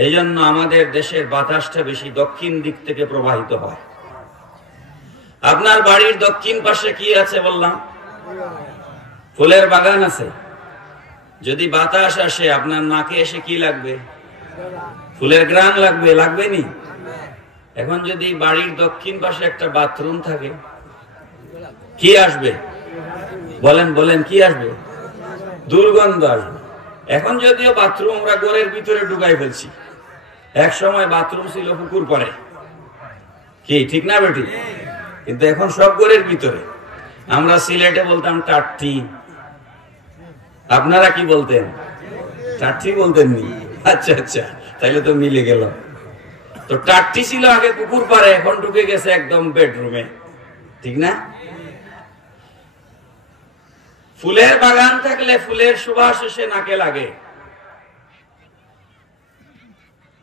এই জন্য আমাদের দেশের বাতাসটা বেশি দক্ষিণ দিক থেকে প্রবাহিত হয়। আপনার বাড়ির দক্ষিণ পাশে কি আছে বললাম? ফুলের বাগান আছে। যদি বাতাস আসে আপনার নাকে এসে কি লাগবে? ফুলের ঘ্রাণ লাগবে, লাগবে নি? এখন যদি বাড়ির দক্ষিণ পাশে একটা বাথরুম থাকে, কি আসবে? বলেন বলেন, কি আসবে? দুর্গন্ধ আসবে। এখন যদিও বাথরুম আমরা ঘরের ভিতরে ঢুকাই ফেলছি, এক সময় বাথরুম ছিল পুকুর পাড়ে, কি ঠিক না বেটি? কিন্তু এখন সব ঘরের ভিতরে। আমরা সিলেটে বলতাম টাট্টি, আপনারা কি বলতেন? টাট্টি বলতেন নি? আচ্ছা আচ্ছা, তাইলে তো মিলে গেল। তো টাট্টি ছিল আগে পুকুর পাড়ে, এখন ঢুকে গেছে একদম বেডরুমে, ঠিক না? ফুলের বাগান থাকলে ফুলের সুবাস এসে নাকে লাগে।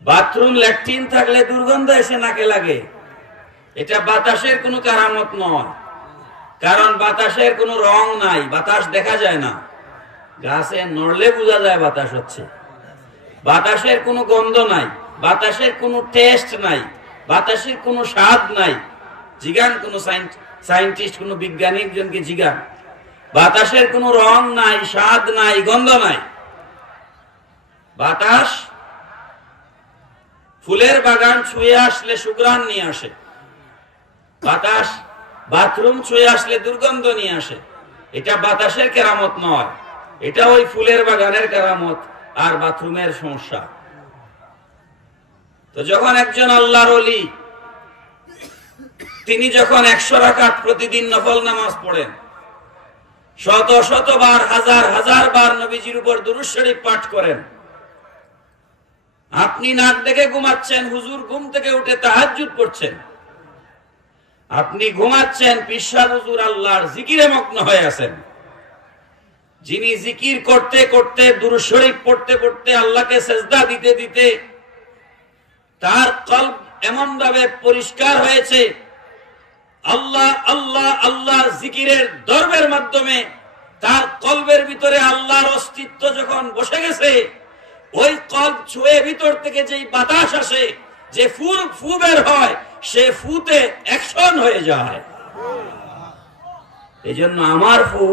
বাথরুম ল্যাট্রিন থাকলে দুর্গন্ধ এসে নাকে লাগে। এটা বাতাসের কোনো কারামত নয়, কারণ বাতাসের কোনো রং নাই, বাতাস দেখা যায় না। গাছে নড়লে বোঝা যায় বাতাস হচ্ছে। বাতাসের কোনো গন্ধ নাই, বাতাসের কোনো টেস্ট নাই, বাতাসের কোনো স্বাদ নাই। জিগান কোন সায়েন্টিস্ট, কোন বিজ্ঞানী একজনকে জিগান, বাতাসের কোনো রং নাই, স্বাদ নাই, গন্ধ নাই। বাতাস ফুলের বাগান ছুঁয়ে আসলে সুঘ্রাণ নিয়ে আসে, বাতাস বাথরুম ছুঁয়ে আসলে দুর্গন্ধ নিয়ে আসে। এটা বাতাসের কেরামত নয়, এটা ওই ফুলের বাগানের কেরামত আর বাথরুমের সমস্যা। তো যখন একজন আল্লাহর ওলি, তিনি যখন 100 রাকাত প্রতিদিন নফল নামাজ পড়েন, শত শতবার, হাজার হাজার বার নবীজির উপর দুরূদ শরীফ পাঠ করেন, আপনি নাক ডেকে ঘুমাচ্ছেন, হুজুর ঘুম থেকে উঠে তাহাজ্জুদ পড়ছেন। আপনি ঘুমাচ্ছেন, পিশাব হুজুর আল্লাহর জিকিরে মগ্ন হয়ে আছেন। যিনি জিকির করতে করতে, দুরূদ শরীফ পড়তে পড়তে, আল্লাহকে সেজদা দিতে দিতে তার কলব এমন ভাবে পরিষ্কার হয়েছে, আল্লাহ আল্লাহ আল্লাহর জিকিরের দরবের মাধ্যমে তার কলবের ভিতরে আল্লাহর অস্তিত্ব যখন বসে গেছে, ওই কলব ছুঁয়ে ভিতর থেকে যেই বাতাস আসে, যে ফু বের হয়, সে ফুতে অ্যাকশন হয়ে যায়। এই জন্য আমার ফু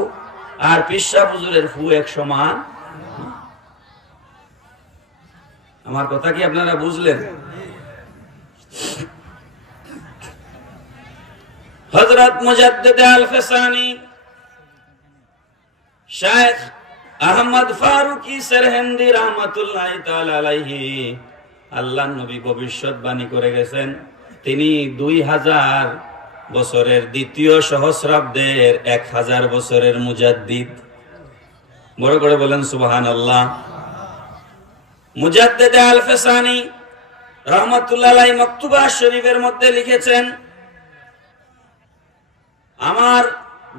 আর পিশাব হুজুরের ফু এক সমান। আমার কথা কি আপনারা বুঝলেন? হযরত মুজাদ্দিদ আল-ফিসানি শেখ আহমদ ফারুকি সরহিন্দি রাহমাতুল্লাহি তাআলা আলাইহি, আল্লাহর নবী ভবিষ্যৎবাণী করে গেছেন, তিনি 2000 বছরের দ্বিতীয় সহস্রাব্দের 1000 বছরের মুজাদ্দিদ। বড় করে বলেন সুবহানাল্লাহ। মুজাদ্দিদ আল-ফিসানি রাহমাতুল্লাহি আলাইহি মাকতুবা শরীফের মধ্যে লিখেছেন, আমার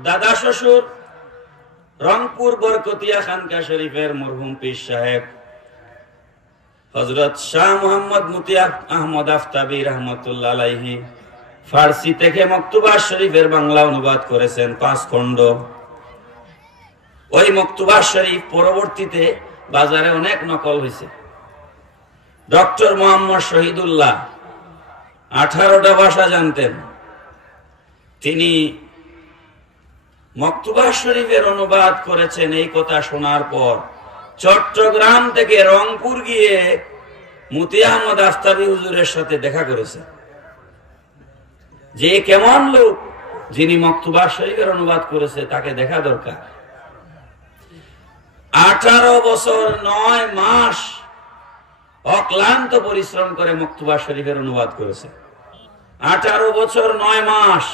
দাদা শ্বশুর রংপুর বরকতিয়া খানকা শরীফের মরহুম পীর সাহেব হযরত শাহ মুহাম্মদ মুতিয়া আহমদ আফতাবী রাহমাতুল্লাহ আলাইহি ফার্সি থেকে মকতুবা শরীফের বাংলা অনুবাদ করেছেন 5 খণ্ড। ওই মকতুবা শরীফ পরবর্তীতে বাজারে অনেক নকল হয়েছে। ডক্টর মোহাম্মদ শহীদুল্লাহ 18টা ভাষা জানতেন। তিনি মকতুবা শরীফের অনুবাদ করেছেন। এই কথা শোনার পর চট্টগ্রাম থেকে রংপুর গিয়ে মুফতি আহমদ আফতাবী হুজুরের সাথে দেখা করেছে, যে কেমন লোক, যিনি মকতুবা শরীফের অনুবাদ করেছে, তাকে দেখা দরকার। 18 বছর 9 মাস অক্লান্ত পরিশ্রম করে মকতুবা শরীফের অনুবাদ করেছে। 18 বছর 9 মাস।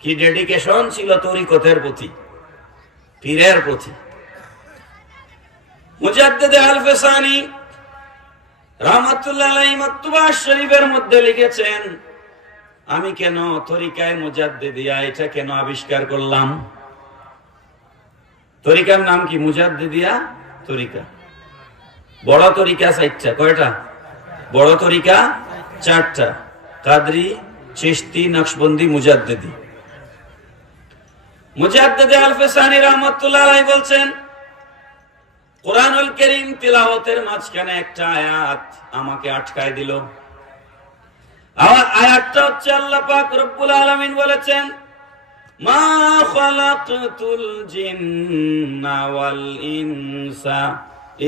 কি ডেডিকেশন ছিল তরিকতের প্রতি, পীরের প্রতি। মুজাদ্দিদ আল-ফিসানি রাহমাতুল্লাহ আলাইহি মকতুবা শরীফের মধ্যে লিখেছেন, আমি কেন তরিকায়ে মুজাদ্দিদিয়া এটা কেন আবিষ্কার করলাম? তরিকার নাম কি? মুজাদ্দিদিয়া তরিকা। বড় তরিকা 4টা। কয়টা? বড় তরিকা 4টা, কাদরি, চিশতি, নকশবন্দি, মুজাদ্দিদি। মুজাদ্দিদ আল-ফিসানি রাহমাতুল্লাহ আলাইহি বলছেন, কুরআনুল কারীম তিলাওয়াতের মাঝখানে একটা আয়াত আমাকে আটকায় দিল। আয়াতটা হচ্ছে আল্লাহ পাক রব্বুল আলামিন বলেছেন, মা খালাকতুল জিন্না ওয়াল ইনসা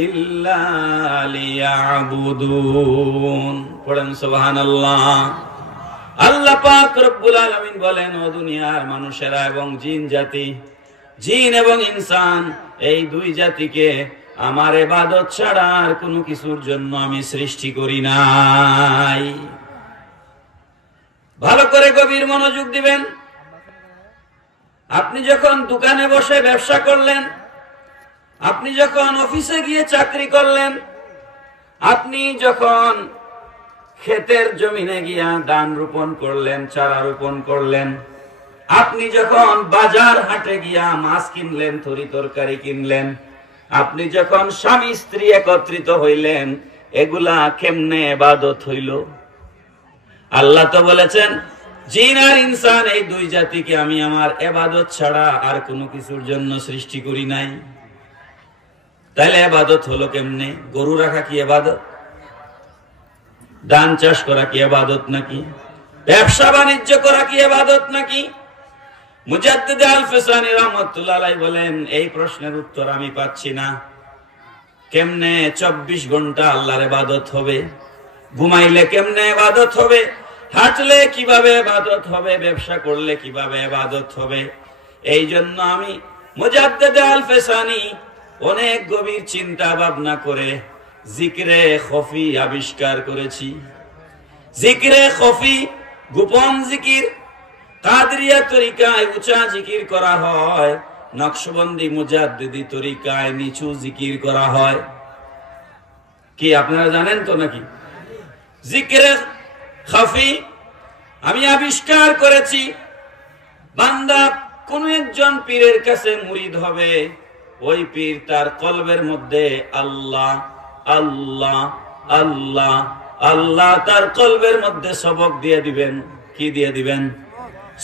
ইল্লা লিয়াবুদুন। পড়েন সুবহানাল্লাহ। আল্লাহ পাক রব্বুল আলামিন বলেন, ও দুনিয়ার মানুষেরা এবং জিন জাতি, জিন এবং ইনসান, এই দুই জাতিকে আমার ইবাদত ছাড়া আর কোনো কিছুর জন্য আমি সৃষ্টি করি নাই। ভালো করে গভীর মনোযোগ দিবেন। আপনি যখন দোকানে বসে ব্যবসা করলেন, আপনি যখন অফিসে গিয়ে চাকরি করলেন, আপনি যখন ক্ষেতের জমিনে গিয়া ধান রোপণ করলেন, চারা রোপণ করলেন, আপনি যখন বাজার হাটে গিয়া মাছ কিনলেন, তরি তরকারি কিনলেন, আপনি যখন স্বামী স্ত্রী একত্রিত হইলেন, এগুলা কেমনে ইবাদত হইল? আল্লাহ তো বলেছেন, জিন আর ইনসান এই দুই জাতিকে আমি আমার ইবাদত ছাড়া আর কোনো কিছুর জন্য সৃষ্টি করি নাই। তাহলে ইবাদত হলো কেমনে? গরু রাখা কি ইবাদত? ধান চাষ করা কি ইবাদত নাকি? ব্যবসা বাণিজ্য করা কি ইবাদত নাকি? মুজাদ্দিদ আল-ফিসানি রাহমাতুল্লাহ আলাইহি বলেন, এই প্রশ্নের উত্তর আমি পাচ্ছি না। কেমনে 24 ঘন্টা আল্লাহর ইবাদত হবে? ঘুমাইলে কেমনে ইবাদত হবে? হাঁটলে কিভাবে ইবাদত হবে? ব্যবসা করলে কিভাবে ইবাদত হবে? এই জন্য আমি মুজাদ্দিদ আল-ফিসানি অনেক গভীর চিন্তা ভাবনা করে জিকিরে খফি আবিষ্কার করেছি। জিকিরে খফি, গোপন জিকির, কাদরিয়া তরিকায় উঁচা জিকির করা হয়, নকশবন্দি মুজাদ্দিদি তরিকায় নিচু জিকির করা হয়। কি আপনারা জানেন তো নাকি? জিকিরে খফি আমি আবিষ্কার করেছি। বান্দা কোন একজন পীরের কাছে মুরিদ হবে, ওই পীর তার কলবের মধ্যে আল্লাহ আল্লাহ আল্লাহ আল্লাহ তার কলবের মধ্যে সবক দিয়ে দিবেন। কি দিয়ে দিবেন?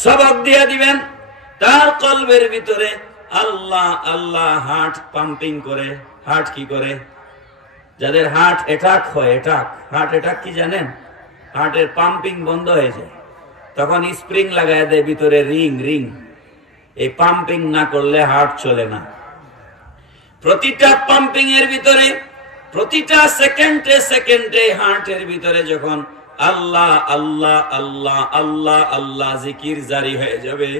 সবক দিয়ে দিবেন। তার কলবের ভিতরে আল্লাহ আল্লাহ হার্ট পাম্পিং করে। হার্ট কি করে? যাদের হার্ট অ্যাটাক হয়, হার্ট অ্যাটাক কি জানেন? হার্টের পাম্পিং বন্ধ হয়ে যায়, তখন স্প্রিং লাগায় দেয় ভিতরে, রিং। এই পাম্পিং না করলে হার্ট চলে না। প্রতিটা পাম্পিং এর ভিতরে, প্রতিটা সেকেন্ডে হার্টের ভিতরে যখন আল্লাহ আল্লাহ আল্লাহ আল্লাহ আল্লাহ জিকির জারি হয়ে যাবে,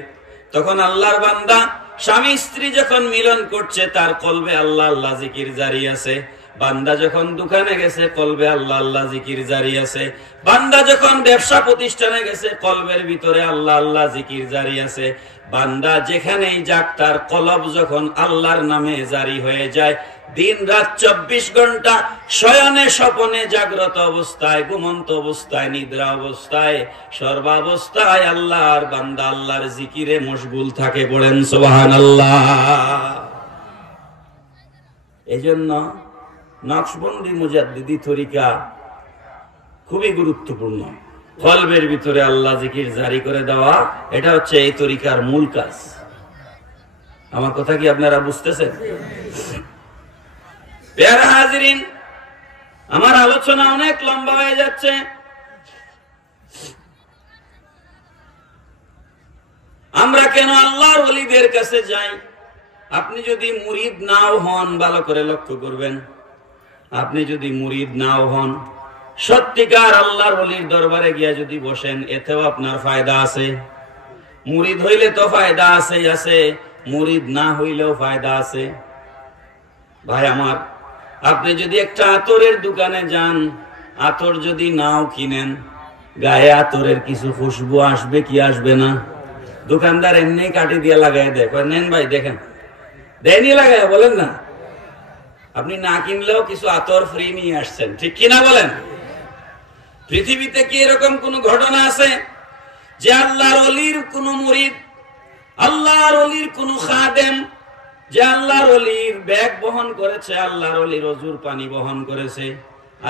তখন আল্লাহর বান্দা স্বামী স্ত্রী যখন মিলন করছে, তার কলবে আল্লাহ আল্লাহ জিকির জারি আছে। বান্দা যখন দোকানে গেছে, কলবে আল্লাহ আল্লাহ জিকির জারি আছে। বান্দা যখন ব্যবসা প্রতিষ্ঠানে গেছে, কলবের ভিতরে আল্লাহ আল্লাহ জিকির জারি আছে। বান্দা যেখানেই যাক, তার কলব যখন আল্লাহর নামে জারি হয়ে যায়, দিন রাত 24 ঘন্টা শয়নে স্বপনে, জাগ্রত অবস্থায়, ঘুমন্ত অবস্থায়, নিদ্রা অবস্থায়, সর্বাবস্থায় আল্লাহর বান্দা আল্লাহর জিকিরে মশগুল থাকে। বলেন সুবহানাল্লাহ। এজন্য নকশবন্দি মুজাদ্দিদি তরিকা খুবই গুরুত্বপূর্ণ। কলবের ভিতরে আল্লাহ জিকির জারি করে দেওয়া, এটা হচ্ছে এই তরিকার মূল কাজ। আমার কথা কি আপনারা বুঝতেছেন? প্যারা হাজিরিন, আমার আলোচনা অনেক লম্বা হয়ে যাচ্ছে। আমরা কেন আল্লাহর ওলিদের কাছে যাই? আপনি যদি মুরিদ নাও হন, ভালো করে লক্ষ্য করবেন, আপনি যদি মুরিদ নাও হন, সত্যিকার আল্লাহর ওলির দরবারে গিয়া যদি বসেন, এতেও আপনার ফায়দা আছে। মুরিদ হইলে তো ফায়দা আছে, মুরিদ না হইলেও ফায়দা আছে। ভাই আমার, আপনি যদি একটা আতরের দোকানে যান, আতর যদি নাও কিনেন, গায়ে আতরের কিছু খুশবু আসবে কি আসবে না? দোকানদার এমনি কাটি দিয়ে লাগাই দেয়, নেন ভাই দেখেন, দেয়নি লাগাই, বলেন না? আপনি না কিনলেও কিছু আতর ফ্রি নিয়ে আসছেন, ঠিক কিনা বলেন? পৃথিবীতে কি এরকম কোন ঘটনা আছে যে আল্লাহর ওলির কোন মুরিদ, আল্লাহর ওলির কোন খাদেম, যে আল্লাহর ওলির ব্যাগ বহন করেছে, আল্লাহর ওলির অজুর পানি বহন করেছে,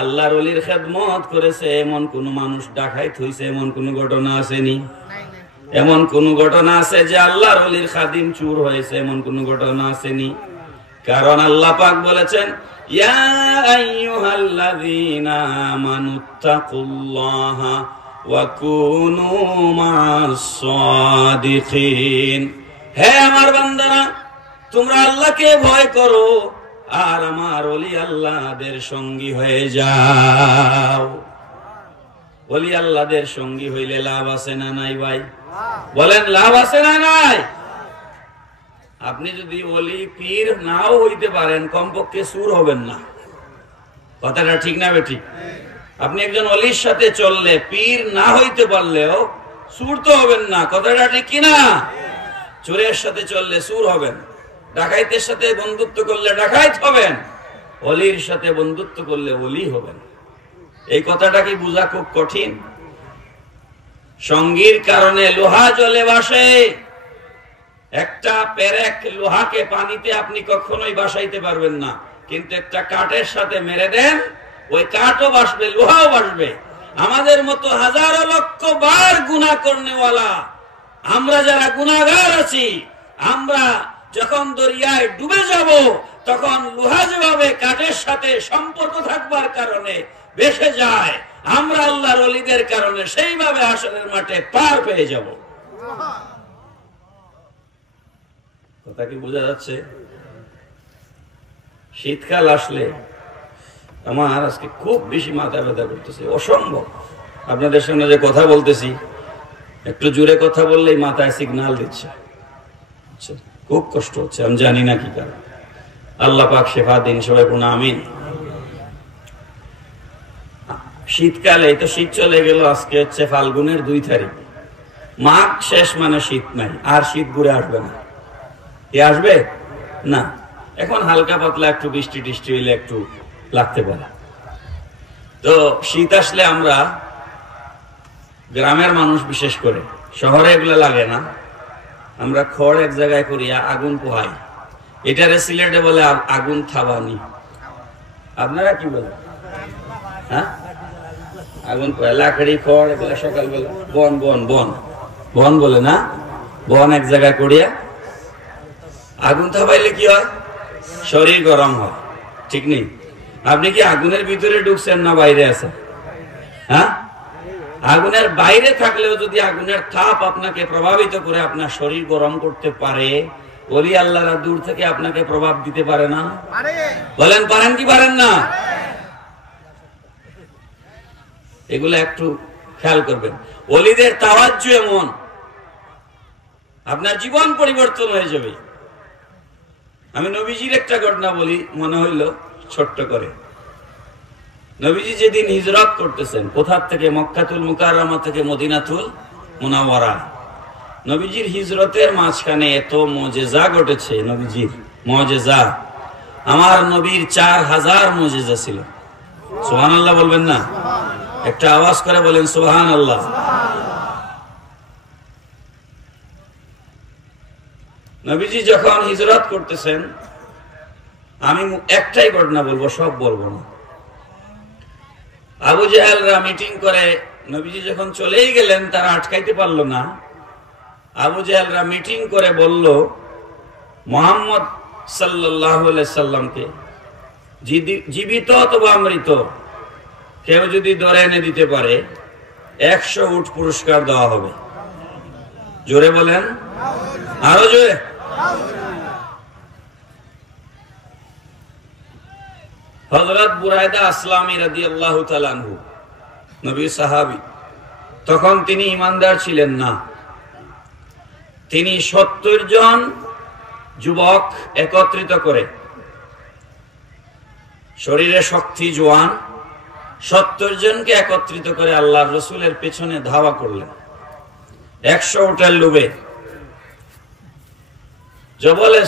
আল্লাহর ওলির খেদমত করেছে, এমন কোন মানুষ ডাকাইত হইছে, এমন কোন ঘটনা আসেনি? এমন কোন ঘটনা আছে যে আল্লাহর ওলির খাদিম চুর হয়েছে? এমন কোন ঘটনা আসেনি। কারণ আল্লাহ পাক বলেছেন, ইয়া আইয়ুহাল্লাযীনা আমানুত্তাকুল্লাহা ওয়া কুনু মা'আস সাদিকিন। হে আমার বান্দারা, তোমরা আল্লাহকে ভয় করো আর আমার ওলি আল্লাহদের সঙ্গী হয়ে যাও। ওলি আল্লাহদের সঙ্গী হইলে লাভ আছে না নাই ভাই? বলেন, লাভ আছে না নাই? আপনি যদি ওলি পীর নাও হইতে পারেন, কমপক্ষে সুর হবেন না। কথাটা ঠিক না বেঠিক? আপনি একজন ওলির সাথে চললে পীর না হইতে পারলেও সুর তো হবেন না। কথাটা ঠিক কিনা? চোরের সাথে চললে সুর হবেন, ডাকাইতের সাথে বন্ধুত্ব করলে ডাকাইত হবেন, ওলির সাথে বন্ধুত্ব করলে ওলি হবেন। এই কথাটা কি বোঝা খুব কঠিন? সঙ্গীর কারণে লোহা জ্বলে বাসে। একটা পেরেক লোহাকে পানিতে আপনি কখনোই বাসাইতে পারবেন না, কিন্তু একটা কাঠের সাথে মেরে দেন, ওই কাঠও বাসবে, লোহাও বাসবে। আমাদের মতো হাজারো লক্ষ বার গুনাহ করনেওয়ালা আমরা যারা গুনাহগার আছি, আমরা যখন দরিয়ায় ডুবে যাব, তখন লোহা যেভাবে কাঠের সাথে সম্পর্ক থাকবার কারণে ভেসে যায়, আমরা আল্লাহর ওলিদের কারণে সেইভাবে হাসরের মাঠে পার পেয়ে যাব। কথা কি বোঝা যাচ্ছে? শীতকাল আসলে আমার আজকে খুব বেশি মাথা ব্যথা করতেছে, অসম্ভব। আপনাদের সঙ্গে যে কথা বলতেছি, একটু জোরে কথা বললেই মাথায় সিগন্যাল দিচ্ছে, খুব কষ্ট হচ্ছে। আমি জানি না কি কারণ। আল্লাহ পাক শেফা দিন, সবাই বলুন আমিন। শীতকালে তো শীত চলে গেল, আজকে হচ্ছে ফাল্গুনের 2 তারিখ। মাঘ শেষ মানে শীত নাই, আর শীত ঘুরে আসবে না। এ আসবে না। এখন হালকা পাতলা একটু বৃষ্টি টিষ্টি হইলে একটু লাগতে পারে। তো শীত আসলে আমরা গ্রামের মানুষ, বিশেষ করে শহরে এগুলো লাগে না, আমরা খড় এক জায়গায় করিয়া আগুন পোহাই। এটারে সিলেটে বলে আগুন থাবানি। আপনারা কি বলেন? হ্যাঁ, আগুন পোহাই, লাকড়ি খড় এগুলো সকালবেলা বন বন বন বন বলে না, বন এক জায়গায় করিয়া আগুন থাবাইলে কি হয়? শরীর গরম হয়, ঠিক নেই? আপনি কি আগুনের ভিতরে ঢুকছেন না বাইরে আছেন? হ্যাঁ, আগুনের বাইরে থাকলেও যদি আগুনের তাপ আপনাকে প্রভাবিত করে আপনার শরীর গরম করতে পারে, ওলি আল্লাহরা দূর থেকে আপনাকে প্রভাব দিতে পারে না? বলেন, পারেন কি পারেন না? এগুলো একটু খেয়াল করবেন। ওলিদের তাওয়াজ্জু এমন, আপনার জীবন পরিবর্তন হয়ে যাবে। আমি নবীজির একটা ঘটনা বলি, মনে হইল ছোট্ট করে। নবীজি যেদিন হিজরত করতেছেন, কোথার থেকে? মক্কাতুল মুকাররমা থেকে মদিনাতুল মুনাওয়ারা। নবীজির হিজরতের মাঝখানে এত মুজিজা ঘটেছে, নবীজির মুজিজা। আমার নবীর 4000 মুজিজা ছিল। সুবহানাল্লাহ বলবেন না? একটা আওয়াজ করে বলেন সুবহানাল্লাহ। নবীজি যখন হিজরত করতেছেন, আমি একটাই ঘটনা বলবো, সব বলবো না। আবু জাহেলরা মিটিং করে, নবীজি যখন চলেই গেলেন, তারা আটকাইতে পারলো না। আবু জাহেলরা মিটিং করে বলল, মুহাম্মদ সাল্লাল্লাহু আলাইহি সাল্লামকে জীবিত অথবা মৃত কেউ যদি ধরে এনে দিতে পারে, 100 উট পুরস্কার দেওয়া হবে। জোরে বলেন, আরো জোরে। হযরত বুরায়দা আসলামী রাদিয়াল্লাহু তাআলা আনহু, নবী সাহাবী, তখন তিনি ঈমানদার ছিলেন না। তিনি 70 জন যুবক একত্রিত করে, শরীরে শক্তি, জোয়ান 70 জনকে একত্রিত করে আল্লাহর রাসূলের পেছনে ধাওয়া করলেন 100 উটের লোভে। জবলে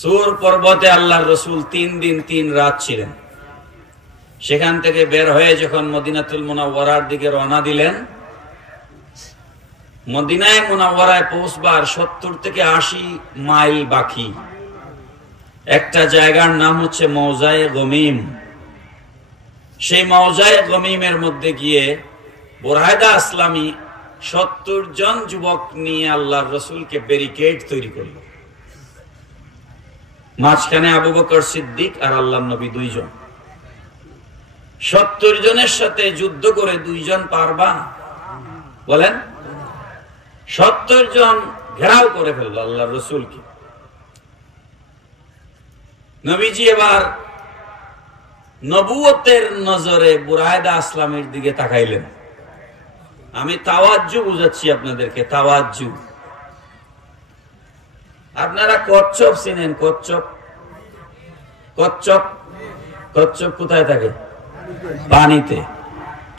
সুর পর্বতে আল্লাহর রাসূল 3 দিন 3 রাত ছিলেন। সেখান থেকে বের হয়ে যখন মদিনাতুল মুনাওয়ারার দিকে রওনা দিলেন, মদিনায় মুনাওয়ারায় পৌঁছবার 70 থেকে 80 মাইল বাকি। একটা জায়গার নাম হচ্ছে মওজায়ে গমিম। সেই মওজায়ে গমিমের মধ্যে গিয়ে বুরায়দা আসলামী 70 জন যুবক নিয়ে আল্লাহর রাসূলকে ব্যারিকেড তৈরি করল। মাঝখানে আবু বকর সিদ্দিক আর আল্লাহর নবী 2 জন। 70 জনের সাথে যুদ্ধ করে 2 জন পারবা? বলেন। 70 জন ঘেরাও করে ফেলল আল্লাহর রাসূলকে। নবীজি এবার নবুয়তের নজরে বুরায়দা আসলামের দিকে তাকাইলেন। আমি তাওয়াজ্জু বুঝাচ্ছি আপনাদেরকে, তাওয়াজ্জু। আপনারা কচ্ছপ চিনেন? কচ্ছপ, কচ্ছপ, কচ্ছপ কোথায় থাকে? পানিতে।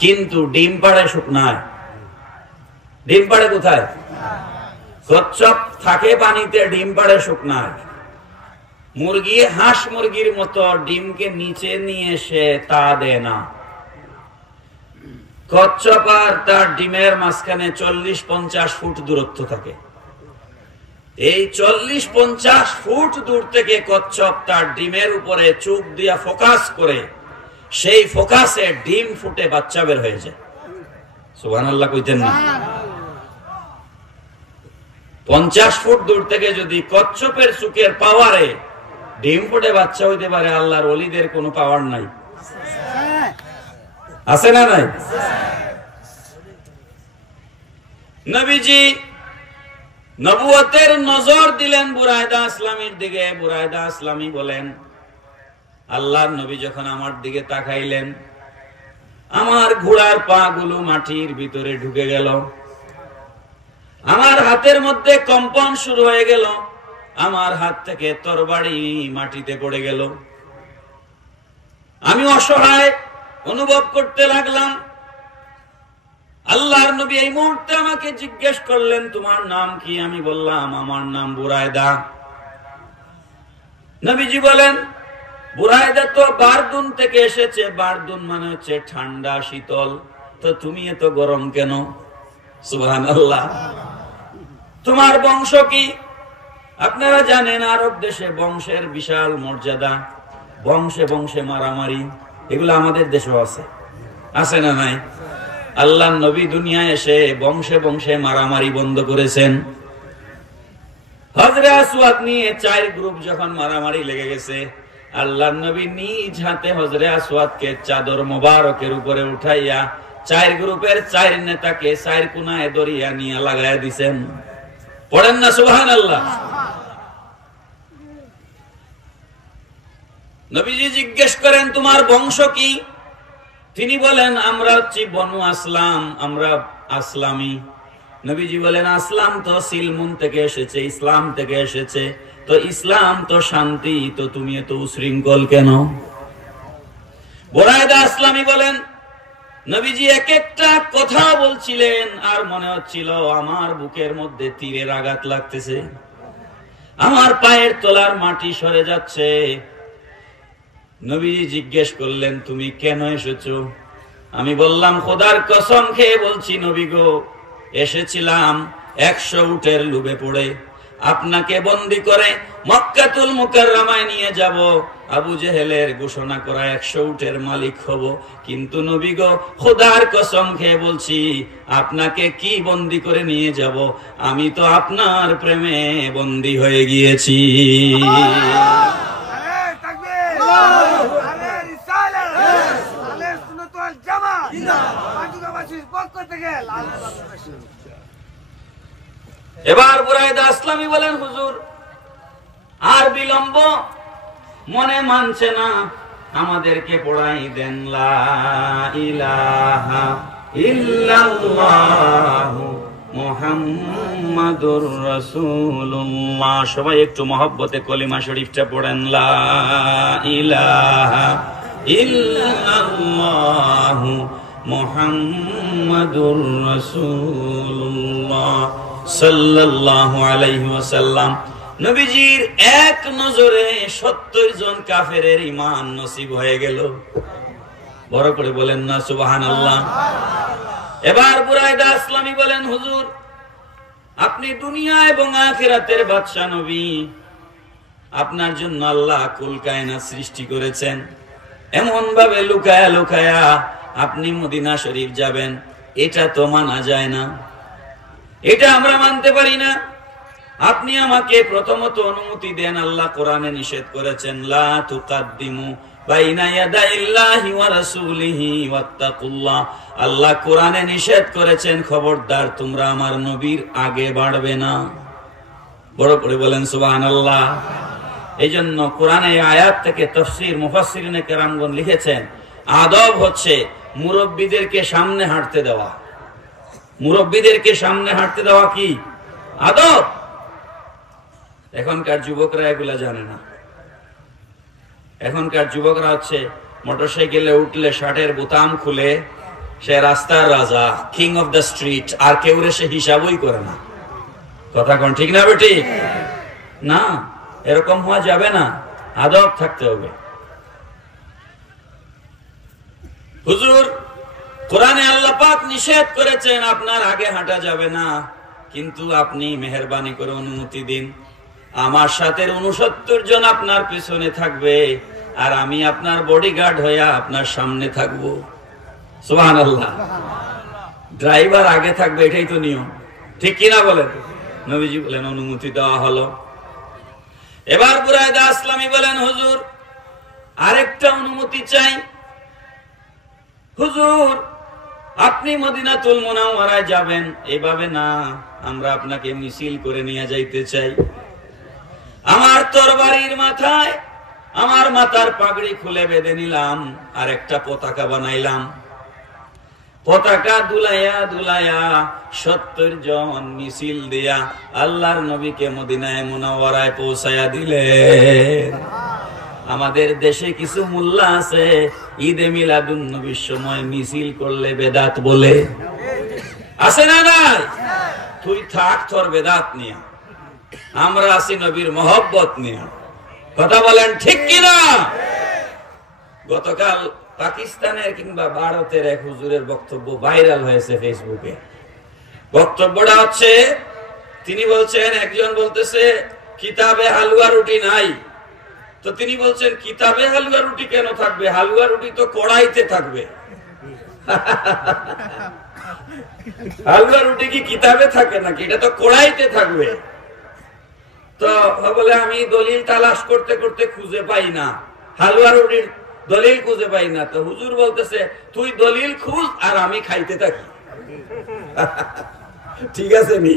কিন্তু ডিম পাড়ে শুকনায়। ডিম পাড়ে কোথায়? কচ্ছপ থাকে পানিতে, ডিম পাড়ে শুকনায়। মুরগি হাঁস মুরগির মতো ডিমকে নিচে নিয়ে এসে তা দেয় না। কচ্ছপ আর তার ডিমের মাঝখানে 40-50 ফুট দূরত্ব থাকে। এই 40-50 ফুট দূর থেকে কচ্ছপ তার ডিমের উপরে চোখ দিয়া ফোকাস করে, সেই ফোকাসে ডিম ফুটে বাচ্চা বের হয়ে যায়। সুবহানাল্লাহ কইতেন না? 50 ফুট দূর থেকে যদি কচ্ছপের চোখের পাওয়ারে ডিম ফুটে বাচ্চা হইতে পারে, আল্লাহর ওলিদের কোনো পাওয়ার নাই? আছে না নাই? নবীজি নবুয়তের নজর দিলেন বুরায়দা আসলামীর দিকে। বুরায়দা আসলামী বলেন, আল্লাহর নবী যখন আমার দিকে তাকাইলেন, আমার ঘোড়ার পা গুলো মাটির ভিতরে ঢুকে গেল। আমার হাতের মধ্যে কম্পন শুরু হয়ে গেল। আমার হাত থেকে তরবারি মাটিতে পড়ে গেল। আমি অসহায় অনুভব করতে লাগলাম। আল্লাহর নবী এই মুহূর্তে আমাকে জিজ্ঞেস করলেন, তোমার নাম কি? আমি বললাম, আমার নাম বুরায়দা। নবীজি বলেন, বুরায়দা তো বারদুন থেকে এসেছে। বারদুন মানে হচ্ছে ঠান্ডা, শীতল। তো তুমি এত গরম কেন? সুবহানাল্লাহ। তোমার বংশ কি? আপনারা জানেন আরব দেশে বংশের বিশাল মর্যাদা। বংশে বংশে মারামারি, এগুলো আমাদের দেশেও আছে। আছে না নাই? আল্লাহর নবী দুনিয়ায় এসে বংশে বংশে মারামারি বন্ধ করেছেন। হযরত আসওয়াদ নিয়ে 4 গ্রুপ যখন মারামারি লেগে গেছে, আল্লাহর নবী নিজ হাতে হযরত আসওয়াদকে চাদর মোবারকের উপরে উঠাইয়া 4 গ্রুপের 4 নেতাকে 4 কোণায় দড়িয়া নিয়ে লাগাইয়া দিছেন। পড়েন না সুবহানাল্লাহ? নবীজি জিজ্ঞেস করেন, তোমার বংশ কি? তিনি বলেন, আমরা হচ্ছি বনু আসলাম, আমরা আসলামি। নবীজি বলেন, আসলাম তো সিলমুন থেকে এসেছে, ইসলাম থেকে এসেছে। তো ইসলাম তো শান্তি, তো তুমি এত উশৃঙ্খল কেন? বুরায়দা আসলামি বলেন, নবীজি এক একটা কথা বলছিলেন আর মনে হচ্ছিল আমার বুকের মধ্যে তীরের আঘাত লাগতেছে, আমার পায়ের তলার মাটি সরে যাচ্ছে। নবীজি জিজ্ঞেস করলেন, তুমি কেন এসেছো? আমি বললাম, খোদার কসম খেয়ে বলছি নবী গো, এসেছিলাম 100 উটের লোভে পড়ে আপনাকে বন্দী করে মক্কাতুল মুকাররমায় নিয়ে যাব, আবু জেহেলের ঘোষণা করা 100 উটের মালিক হব। কিন্তু নবী গো, খোদার কসম খেয়ে বলছি, আপনাকে কি বন্দী করে নিয়ে যাব? আমি তো আপনার প্রেমে বন্দী হয়ে গিয়েছি। এবার বুরায়দা আসলামী বলেন, হুজুর আর বিলম্ব মনে মানছে না, আমাদেরকে পড়াই দেন লা ইলাহা ইল্লাল্লাহু মুহাম্মাদুর রাসূলুল্লাহ। সবাই একটু মহব্বতে কলিমা শরীফটা পড়েন, লা ইলাহা ইল্লাল্লাহু মুহাম্মাদুর রাসূলুল্লাহ সাল্লাল্লাহু আলাইহি ওয়াসাল্লাম। নবীজির এক নজরে 70 জন কাফেরের ঈমান নসিব হয়ে গেল। বড় করে বলেন না সুবহানাল্লাহ। এবার বুরায়দা আসলামী বলেন, হুজুর আপনি দুনিয়া এবং আখিরাতের বাদশা নবী, আপনার জন্য আল্লাহ কুল কায়নাত সৃষ্টি করেছেন। এমন ভাবে লুকায়া লুকায়া আপনি মদিনা শরীফ যাবেন, এটা তো মানা যায় না। এটা আমরা মানতে পারি না। আপনি আমাকে প্রথমত অনুমতি দেন, আল্লাহ কোরআনে নিষেধ করেছেন লা তুকাদ্দিমু বাইনা ইয়াদাইল্লাহি ওয়া রাসূলিহি ওয়াত্তাকুল্লাহ। আল্লাহ কোরআনে নিষেধ করেছেন খবরদার তোমরা আমার নবীর আগে বাড়বে না। বড় করে বলেন সুবহানাল্লাহ। এইজন্য কোরআনে এই আয়াত থেকে তাফসীর মুফাসসিরিনে কেরামগণ লিখেছেন আদব হচ্ছে মুরব্বিদেরকে সামনে হাঁটতে দেওয়া। মুরব্বিদেরকে সামনে হাঁটতে দেওয়া কি আদব? এখনকার যুবকরা এগুলা জানে না। এখনকার যুবকরা হচ্ছে মোটরসাইকেলে উঠলে শার্টের বোতাম খুলে সে রাস্তার রাজা, কিং অফ দ্য স্ট্রিট, আর কেউ সে হিসাবই করে না। কথা কোন ঠিক না বেটি? না, এরকম হওয়া যাবে না, আদব থাকতে হবে। হুজুর কোরআনে আল্লাহ পাক নিষেধ করেছেন আপনার আগে হাঁটা যাবে না, কিন্তু আপনি মেহেরবানি করে অনুমতি দিন, আমার সাথে 69 জন আপনার পিছনে থাকবে আর আমি আপনার বডিগার্ড হয়ে আপনার সামনে থাকবো। সুবহানাল্লাহ। ড্রাইভার আগে থাকবে, এটাই তো নিয়ম, ঠিক কিনা বলেন? নবীজি বলেন অনুমতি দেওয়া হলো। এবার বুরায়দা আসলামী বলেন হুজুর আরেকটা অনুমতি চাই। হুজুর আপনি মদিনাতুল মুনাওয়ারায় যাবেন, এভাবে না, আমরা আপনাকে মিছিল করে নিয়ে যাইতে চাই। আমার তরবারির মাথায় আমার মাথার পাগড়ি খুলে বেঁধে নিলাম আর একটা পতাকা বানাইলাম। পতাকা দুলাইয়া দুলাইয়া 70 জন মিছিল দিয়া আল্লাহর নবীকে মদিনায় মুনাওয়ারায় পৌঁছায়া দিলেন। আমাদের দেশে কিছু মোল্লা আছে ঈদে মিলাদুন নবীর সময় মিছিল করলে বেদাত বলে, আছে না নাই? তুই থাক তোর বেদাত নিয়ে, আমরা আছি নবীর মহব্বত নিয়ে। কথা বলেন ঠিক কিনা? গতকাল পাকিস্তানের কিংবা ভারতের এক হুজুরের বক্তব্য ভাইরাল হয়েছে ফেসবুকে। বক্তব্যটা হচ্ছে তিনি বলছেন, একজন বলতেছে কিতাবে হালুয়া রুটি নাই, তো তিনি বলছেন কিতাবে হালুয়া রুটি কেন থাকবে, হালুয়া রুটি তো কড়াইতে থাকবে। হালুয়া রুটি কি কিতাবে থাকে নাকি? এটা তো কড়াইতে থাকবে। তো বলে আমি দলিল তালাশ করতে করতে খুঁজে পাই না, হালুয়া রুটির দলিল খুঁজে পাই না। তো হুজুর বলতেছে তুই দলিল খুঁজ আর আমি খাইতে থাকি। ঠিক আছে নি?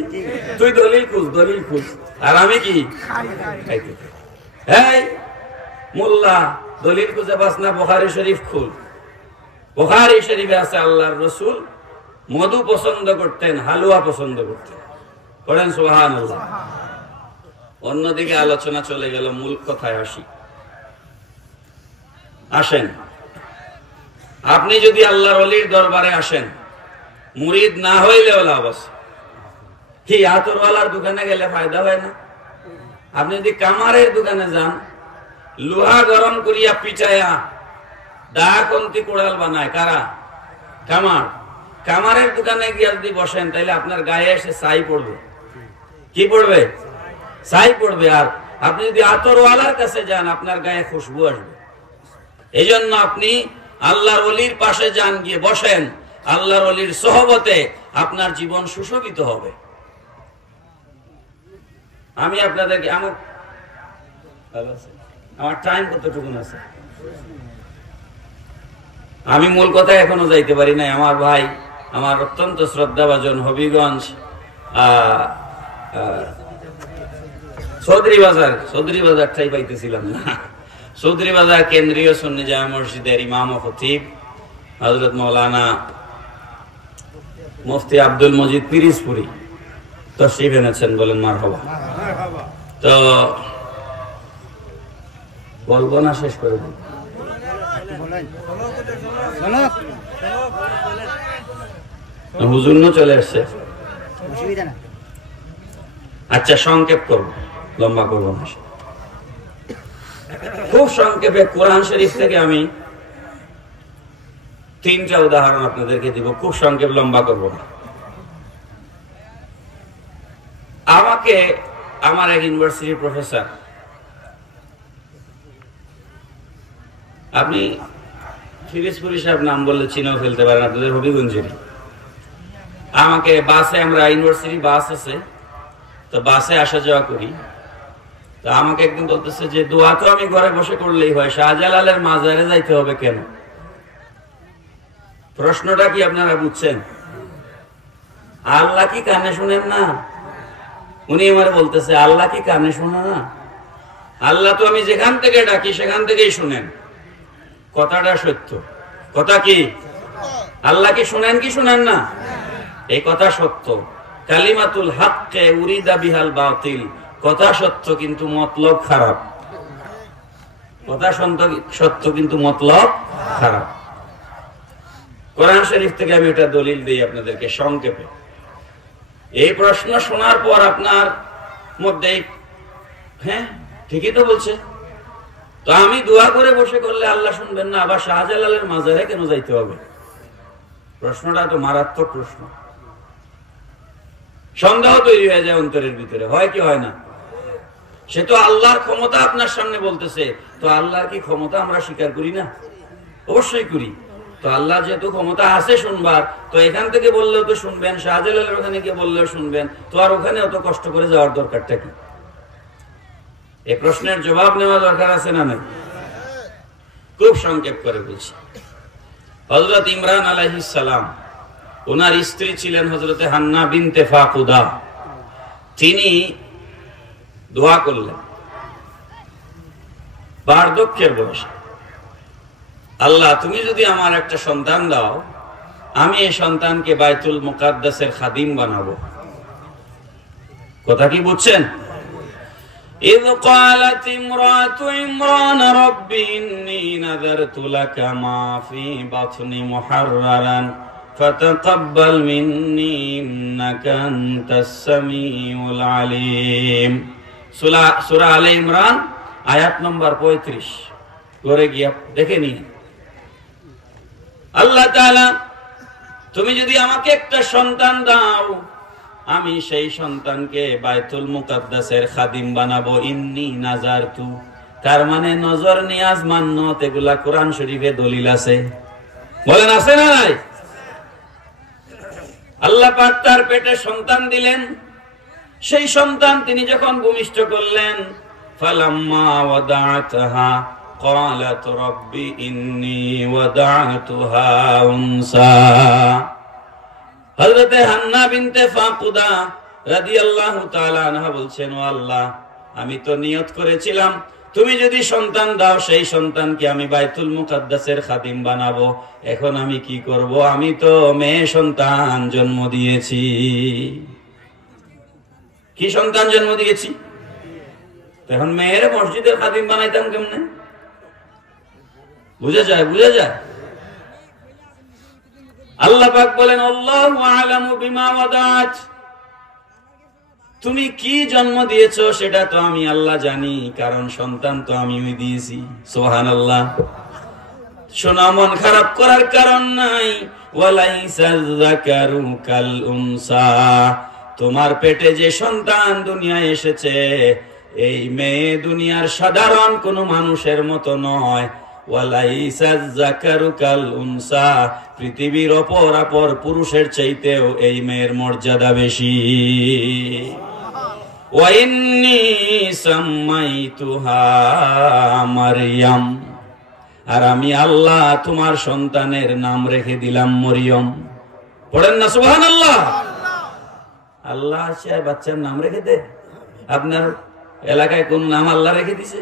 তুই দলিল খুঁজ আর আমি কি খাইতে থাকি। এই মোল্লা দলিল খুঁজে পাস না, বুখারী শরীফ খুল। বুখারী শরীফে আছে আল্লাহর রাসূল মধু পছন্দ করতেন, হালুয়া পছন্দ করতেন। পড়েন সুবহানাল্লাহ। অন্যদিকে আলোচনা চলে গেল, মূল কথায় আসেন। আপনি যদি আল্লাহর ওলির দরবারে আসেন, মুরিদ না হইলেও লাভ আছে। কি আতরওয়ালার দোকানে গেলে ফায়দা হয় না? আপনি যদি কামারের দোকানে যান, লোহা গরম করিয়া পিটাইয়া দা কন্তি কোড়াল বানায় কারা? কামার। কামারের দোকানে গিয়ে যদি বসেন তাহলে আপনার গায়ে এসে ছাই পড়বে। কি পড়বে? ছাই পড়বে। আর আপনি যদি আতরওয়ালার কাছে যান আপনার গায়ে খুশবু আসবে। এই জন্য আপনি আল্লাহর ওলির পাশে যান, গিয়ে বসেন, আল্লাহর ওলির সোহবতে আপনার জীবন সুশোভিত হবে। আমি আপনাদেরকে আমার টাইম কতটুকু আছে, আমি মূল কথায় এখনো যাইতে পারি নাই। আমার ভাই, আমার অত্যন্ত শ্রদ্ধাভাজন হবিগঞ্জ চৌধুরী বাজারটাই পাইতেছিলাম না, চৌধুরী বাজার কেন্দ্রীয় সুন্নি জামে মসজিদের ইমাম ও খতিব হযরত মাওলানা মুফতি আব্দুল মজিদ পিরিজপুরি তশরিফ এনেছেন, বলেন মারহাবা। তো বলবো না, শেষ করে দেব। হুজুর চলে আসছে। আচ্ছা সংক্ষেপ করবো, লম্বা করবো না। খুব সংক্ষেপে কোরআন শরীফ থেকে আমি 3টা উদাহরণ আপনাদেরকে দিব, খুব সংক্ষেপ, লম্বা করব না। আমাকে আমার এক ইউনিভার্সিটির প্রফেসর, আপনি ফিরিজপুরি সাহেব নাম বললে চিনেও ফেলতে পারেন, আপনাদের হবিগঞ্জেরই, আমাকে বাসে, আমরা ইউনিভার্সিটি বাস আছে, তো বাসে আসা যাওয়া করি। তো আমাকে একদিন বলতেছে যে দোয়া তো আমি ঘরে বসে করলেই হয়, শাহজালালের মাজারে যাইতে হবে কেন? প্রশ্নটা কি আপনারা বুঝছেন? আল্লাহ কি কানে শুনেন না? উনি আমার বলতেছে আল্লাহ কি কানে শোনে না? আল্লাহ তো আমি যেখান থেকে ডাকি সেখান থেকেই শুনেন। কথাটা সত্য। কথা কি? আল্লাহ কি শুনেন কি শুনেন না? এই কথা সত্য। কালিমাতুল হাক্কে উরিদা বিহাল বাতিল, কথা সত্য কিন্তু মতলব খারাপ। কথা সত্য কিন্তু মতলব খারাপ। কোরআন শরীফ থেকে আমি এটা দলিল দিই আপনাদেরকে সংক্ষেপে। এই প্রশ্ন শোনার পর আপনার মধ্যে হ্যাঁ ঠিকই তো বলছে, তো আমি দোয়া করে বসে করলে আল্লাহ শুনবেন না, আবার শাহজালালের মাজারে কেন যাইতে হবে? প্রশ্নটা তো মারাত্মক প্রশ্ন। সন্দেহ তৈরি হয়ে যায় অন্তরের ভিতরে, হয় কি হয় না? সে তো আল্লাহর ক্ষমতা আপনার সামনে বলতেছে, তো আল্লাহর কি ক্ষমতা আমরা স্বীকার করি না? অবশ্যই করি। তো আল্লাহ যেহেতু ক্ষমতা আছে শুনবার, তো এখান থেকে বললেও তো শুনবেন, শাহজালালের ওখানে গিয়ে বললেও শুনবেন, তো আর ওখানে অত কষ্ট করে যাওয়ার দরকারটা কি? এই প্রশ্নের জবাব নেওয়া দরকার আছে না নাই? খুব সংক্ষেপ করে বলছি। হযরত ইমরান আলাইহিস সালাম, ওনার স্ত্রী ছিলেন হযরতে হান্না বিনতে ফাকুদা। তিনি দোয়া করলেন বার্ধক্যের বয়সে, আল্লাহ তুমি যদি আমার একটা সন্তান দাও, আমি এই সন্তানকে বাইতুল মুকাদ্দাসের খাদিম বানাবো। কথা কি বুঝছেন? إذ قالت امرأة عمران رب إني نذرت لك ما في بطني محررا فتقبل مني إنك أنت السميع العليم। সূরা আলে ইমরান আয়াত নম্বর 35 করে গিয়ে দেখে নিন। আল্লাহ তাআলা তুমি যদি আমাকে একটা সন্তান দাও, আমি সেই সন্তানকে বাইতুল মুকাদ্দাসের খাদিম বানাবো। ইন্নী নাজারতু, তার মানে নজর, নিয়াজ, মান্নত, এগুলা কোরআন শরীফে দলিল আছে। বলেন আছে না নাই? আল্লাহ পাক তার পেটে সন্তান দিলেন। সেই সন্তান তিনি যখন ভূমিষ্ঠ করলেন, ফালাম্মা ওয়াদাআতহা ক্বালাত রাব্বি ইন্নী ওয়াদাআতুহা উনসা। হযরতে হান্না বিনতে ফাকুদা রাদিয়াল্লাহু তাআলা আনহা বলছেন, ও আল্লাহ, আমি তো নিয়ত করেছিলাম তুমি যদি সন্তান দাও, সেই সন্তানকে আমি বাইতুল মুকাদ্দাসের খাদিম বানাবো। এখন আমি কি করব? আমি তো মেয়ে সন্তান জন্ম দিয়েছি। কি সন্তান জন্ম দিয়েছি? এখন মেয়ের মসজিদের খাদিম বানাইতাম কেমনে? বুঝা যায়? বুঝা যায়? আল্লাহ পাক বলেন, আল্লাহু আ'লামু বিমা ওয়াদাত, তুমি কি জন্ম দিয়েছো সেটা তো আমি আল্লাহ জানি, কারণ সন্তান তো আমিই দিয়েছি। সুবহানাল্লাহ। শোনা, মন খারাপ করার কারণ নাই। ওয়ালাইসা যাকারু কাল উনসা, তোমার পেটে যে সন্তান দুনিয়ায় এসেছে, এই মেয়ে দুনিয়ার সাধারণ কোন মানুষের মতো নয়। ওয়ালাইসা যাকারু কাল উনসা, পৃথিবীর অপর পুরুষের চাইতেও এই মেয়ের মর্যাদা বেশি। ওয়া ইন্নী সাম্মাইতুহা মারইয়াম, আর আমি আল্লাহ তোমার সন্তানের নাম রেখে দিলাম মরিয়ম। পড়েন না সুবহানাল্লাহ। আল্লাহ আছে বাচ্চার নাম রেখে দে? আপনার এলাকায় কোন নাম আল্লাহ রেখে দিছে?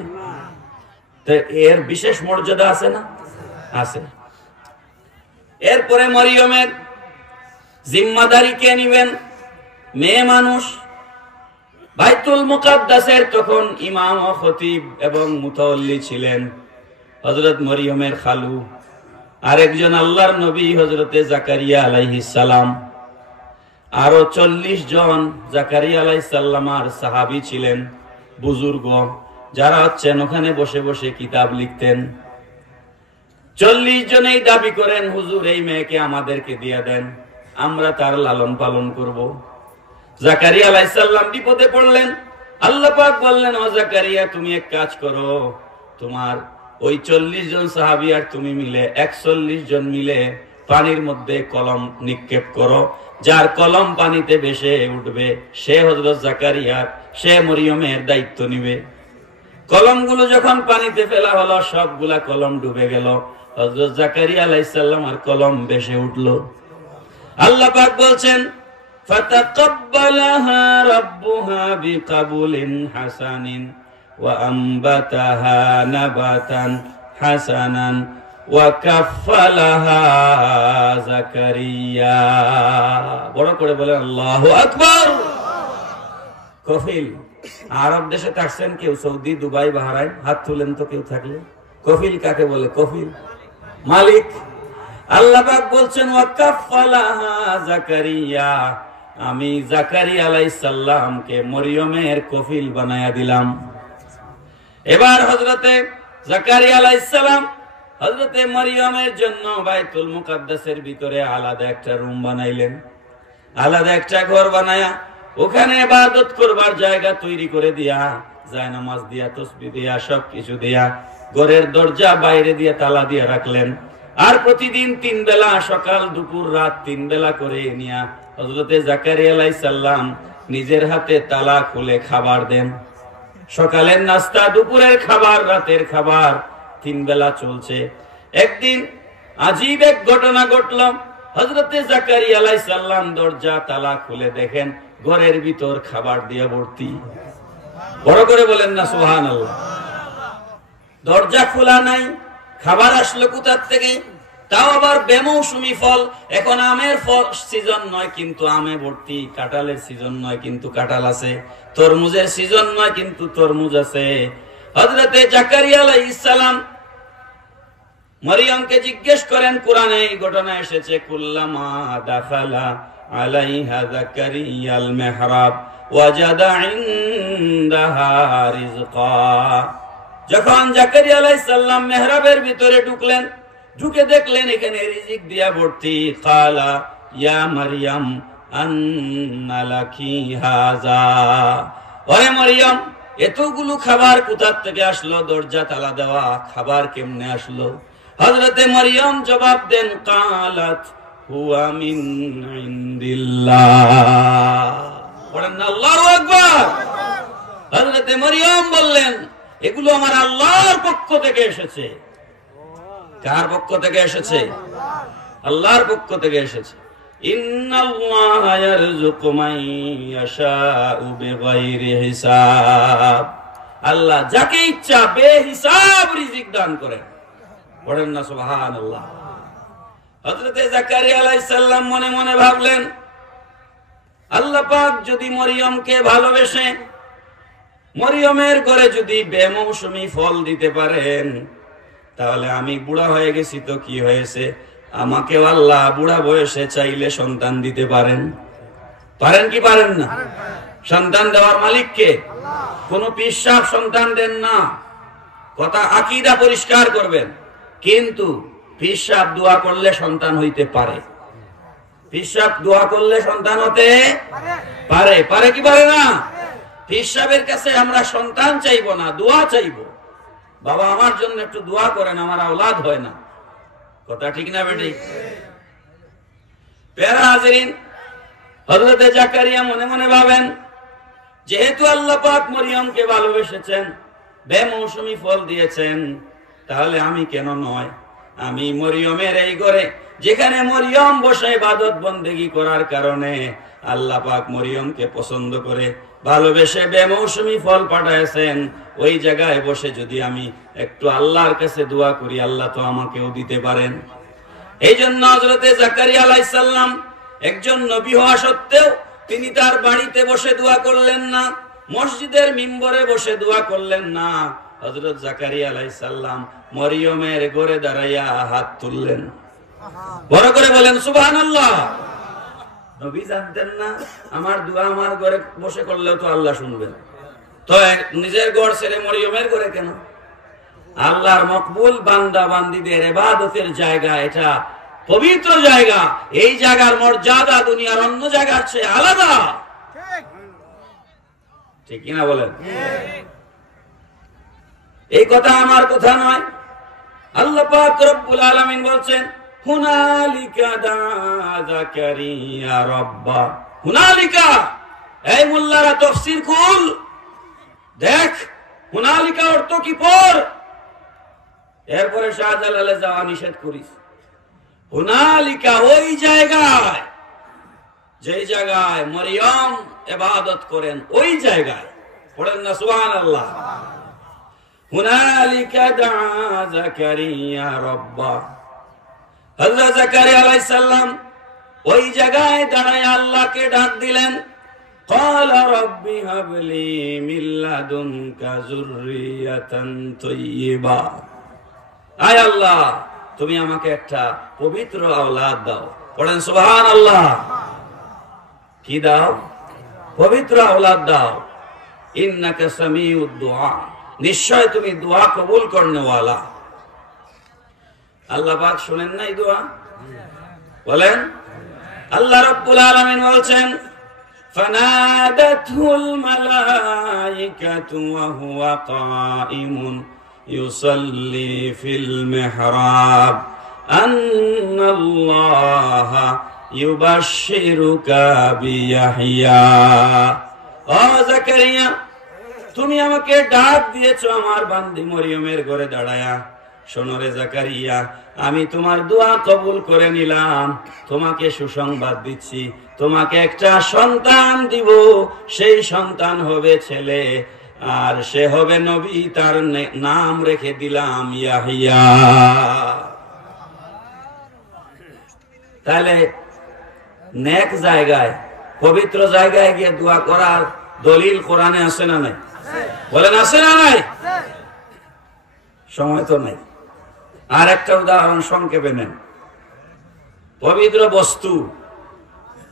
তো এর বিশেষ মর্যাদা আছে না? আছে। এরপরে মরিয়মের জিম্মাদারি কে নিবেন? মেয়ে মানুষ। বাইতুল মুকাদ্দাসের তখন ইমাম ও খতিব এবং মুতাওয়াল্লি ছিলেন হযরত মরিয়মের খালু, আরেকজন আল্লাহর নবী হযরতে জাকারিয়া আলাইহিস সালাম। আরো 40 জন জাকারিয়া আলাইহিস সালামার সাহাবী ছিলেন, বুজুর্গ, যারা হচ্ছেন ওখানে বসে বসে কিতাব লিখতেন। 40 জনেই দাবি করেন, হুজুর এই মেয়েকে আমাদেরকে দিয়ে দেন, আমরা তার লালন পালন করব। জাকারিয়া আলাইহিস সালাম বিপদে পড়লেন। আল্লাহ পাক বললেন, ও জাকারিয়া তুমি এক কাজ করো, তোমার ওই 40 জন সাহাবী আর তুমি মিলে 41 জন মিলে পানির মধ্যে কলম নিক্ষেপ করো, যার কলম পানিতে ভেসে উঠবে সে হযরত জাকারিয়ার, সে মরিয়মের দায়িত্ব নিবে। কলমগুলো যখন পানিতে ফেলা হলো, সবগুলা কলম ডুবে গেল, হযরত জাকারিয়া আলাইহিস সালাম আর কলম ভেসে উঠলো। আল্লাহ পাক বলছেন ফাতাকাব্বালাহা রাব্বুহা বিকাবুলিন হাসানিন ওয়া আনবাতাহা নাবাতান হাসানান ওয়া কাফফালাহা জাকারিয়া। বড় করে বলেন আল্লাহু আকবার। কফিল, আরব দেশে থাকছেন কেউ, সৌদি, দুবাই, বাহরাইন, হাত তুলেন তো কেউ থাকলে। কফিল কাকে বলে? কফিল মালিক। আল্লাহ পাক বলছেন ওয়া কাফফালাহা জাকারিয়া, আমি জাকারিয়া আলাইহিস সালামকে মরিয়মের কফিল বানায়া দিলাম। এবার হযরতে জাকারিয়া আলাইহিস সালাম হযরতে মরিয়মের জন্য বাইতুল মুকাদ্দাসের ভিতরে আলাদা একটা রুম বানাইলেন, আলাদা একটা ঘর বানায়া ওখানে ইবাদত করবার জায়গা তৈরি করে দিয়া, জায়নামাজ দিয়া, তাসবিহ দিয়া, সবকিছু দিয়া, ঘরের দরজা বাইরে দিয়ে তালা দিয়ে রাখলেন। আর প্রতিদিন 3 বেলা, সকাল দুপুর রাত 3 বেলা করে নিয়া হযরতে জাকারিয়া আলাইহিস সালাম নিজের হাতে তালা খুলে খাবার দেন। সকালের নাস্তা, দুপুরের খাবার, রাতের খাবার 3 বেলা চলছে। একদিন আজীব এক ঘটনা ঘটল। হযরতে জাকারিয়া আলাইহিস সালাম দরজা তালা খুলে দেখেন ঘরের ভিতর খাবার দিয়ে ভর্তি। বড় করে বলেন না সুবহানাল্লাহ। দরজা খোলা নাই, খাবার আসলো কোথা থেকে? তাও আবার বেমৌসুমি ফল। এখন আমের ফল সিজন নয় কিন্তু আমে ভর্তি, কাঁঠালের সিজন নয় কিন্তু কাঁঠাল আছে, তরমুজের সিজন নয় কিন্তু তরমুজ আছে। হযরতে জাকারিয়া আলাইহিস সালাম মরিয়মকে জিজ্ঞেস করেন, কোরআনে এই ঘটনা এসেছে, কুল্লামা দাখালা আলাইহা জাকারিয়াল মিহরাব ওয়াজাদা ইনদাহা রিজকা। যখন জাকারিয়া আলাইহিস সালাম মেহরাবের ভিতরে ঢুকলেন, ঢুকে দেখলেন এখানে রিজিক দিয়া ভর্তি। কালা ইয়া মারইয়াম আন্না লাকি হাযা। ওরে মরিয়ম, এতগুলো খাবার কোথা থেকে আসলো? দরজা তালা দেওয়া, খাবার কেমনে আসলো? হযরতে মরিয়ম জবাব দেন, কালাত হুয়া মিন ইনদিল্লাহ। বলেন আল্লাহু আকবার। হযরতে মরিয়ম বললেন, এগুলো আমার আল্লাহর পক্ষ থেকে এসেছে। কার পক্ষ থেকে এসেছে? আল্লাহর পক্ষ থেকে এসেছে। ইন্নাল্লাহা ইয়ারযুকু মান ইয়াশাউ বিগাইরি হিসাব। আল্লাহ যাকে ইচ্ছা বেহিসাব রিজিক দান করেন। বলেন না সুবহানাল্লাহ। হযরতে জাকারিয়া আলাইহিস সালাম মনে মনে ভাবলেন, আল্লাহ পাক যদি মরিয়মকে ভালোবেসে মরিয়মের ঘরে যদি বেমৌসুমি ফল দিতে পারেন, তাহলে আমি বুড়া হয়ে গেছি তো কি হয়েছে, আমাকে আল্লাহ বুড়া বয়সে চাইলে সন্তান দিতে পারেন। পারেন কি পারেন না? সন্তান দেওয়ার মালিক কে? কোন পীর সাহেব সন্তান দেন না। কথা আকীদা পরিষ্কার করবেন। কিন্তু পীর সাহেব দোয়া করলে সন্তান হইতে পারে। পীর সাহেব দোয়া করলে সন্তান হতে পারে। পারে কি পারে না? পীর সাহেবের কাছে আমরা সন্তান চাইবো না, দোয়া চাইবো। বাবা আমার জন্য একটু দোয়া করেন, আমার আওলাদ হয় না। কথা ঠিক না বেটি? প্যারা হাজিরিন, হযরতে জাকারিয়া মনে মনে ভাবেন, যেহেতু আল্লাহ পাক মরিয়মকে ভালোবেসেছেন, বেমৌসুমি ফল দিয়েছেন, তাহলে আমি কেন নয়? আমি মরিয়মের এই ঘরে, যেখানে মরিয়ম বসে ইবাদত বন্দেগী করার কারণে আল্লাহ পাক মরিয়মকে পছন্দ করে ভালোবেসে বেমৌসুমি ফল পাঠাইছেন, ওই জায়গায় বসে যদি আমি একটু আল্লাহর কাছে দোয়া করি, আল্লাহ তো আমাকেও দিতে পারেন। এই জন্য হযরতে জাকারিয়া আলাইহিস সালাম একজন নবী হওয়া সত্ত্বেও তিনি তার বাড়িতে বসে দোয়া করলেন না, মসজিদের মিম্বরে বসে দোয়া করলেন না। হযরত জাকারিয়া আলাইহিস সালাম মরিয়মের ঘরে দাঁড়াইয়া হাত তুললেন। বড় করে বলেন সুবহানাল্লাহ। নবী জানতেন না আমার দোয়া আমার ঘরে বসে করলেও তো আল্লাহ শুনবেন, তো নিজের ঘর ছেড়ে মরিয়মের ঘরে কেন? আল্লাহর মকবুল বান্দা বান্দীদের ইবাদতের জায়গা, এটা পবিত্র জায়গা। এই জায়গার মর্যাদা দুনিয়ার অন্য জায়গার চেয়ে আলাদা। ঠিক কিনা বলেন? এই কথা আমার কথা নয়। আল্লাহ পাক রব্বুল আলামিন বলছেন, হুনালিকা দা যাকারিয়া রাব্বা। হুনালিকা, এই মোল্লারা তাফসীর খুল, দেখ হুনালিকা অর্থ কি পড়। এরপরে শাহজালালে যাওয়া নিষেধ করিস। হুনালিকা ওই জায়গায়, যেই জায়গায় মরিয়ম ইবাদত করেন, ওই জায়গায় পড়েন না সুবহানাল্লাহ। হুনালিকা দা যাকারিয়া রাব্বা। হযরত যাকারিয়া আলাইহিস সালাম ওই জায়গায় দাঁড়ায় আল্লাহকে ডাক দিলেন। ক্বালা রাব্বি হাবলি মিন লাদুনকা যুররিয়াতান তাইয়্যিবা। আয় আল্লাহ, তুমি আমাকে একটা পবিত্র আওলাদ দাও। পড়েন সুবহানাল্লাহ। কি দাও? পবিত্র আওলাদ দাও। ইন্নাকা সামিউদ দুআ, নিশ্চয় তুমি দোয়া কবুল করনেওয়ালা। আল্লাহ পাক শুনেন না এই দোয়া? বলেন। আল্লাহ রাব্বুল আলামিন বলছেন, ফানাদাতুল মালাইকাতু ওয়া হুয়া কাইমুন ইউসাল্লি ফিল মিহরাব আন্নাল্লাহা ইউবাশশিরুকা বিয়াহইয়া। ও যাকারিয়া, তুমি আমাকে ডাক দিয়েছো আমার বান্দি মরিয়মের ঘরে দাঁড়ায়া। শোনো রে যাকারিয়া, আমি তোমার দোয়া কবুল করে নিলাম। তোমাকে সুসংবাদ দিচ্ছি, তোমাকে একটা সন্তান দিব। সেই সন্তান হবে ছেলে, আর সে হবে নবী। তার নাম রেখে দিলাম ইয়াহইয়া। তাহলে নেক জায়গায়, পবিত্র জায়গায় গিয়ে দোয়া করার দলিল কোরআনে আছে না নাই? বলেন আছে না নাই? সময় তো নাই। আর একটা উদাহরণ সংক্ষেপে নেন। পবিত্র বস্তু,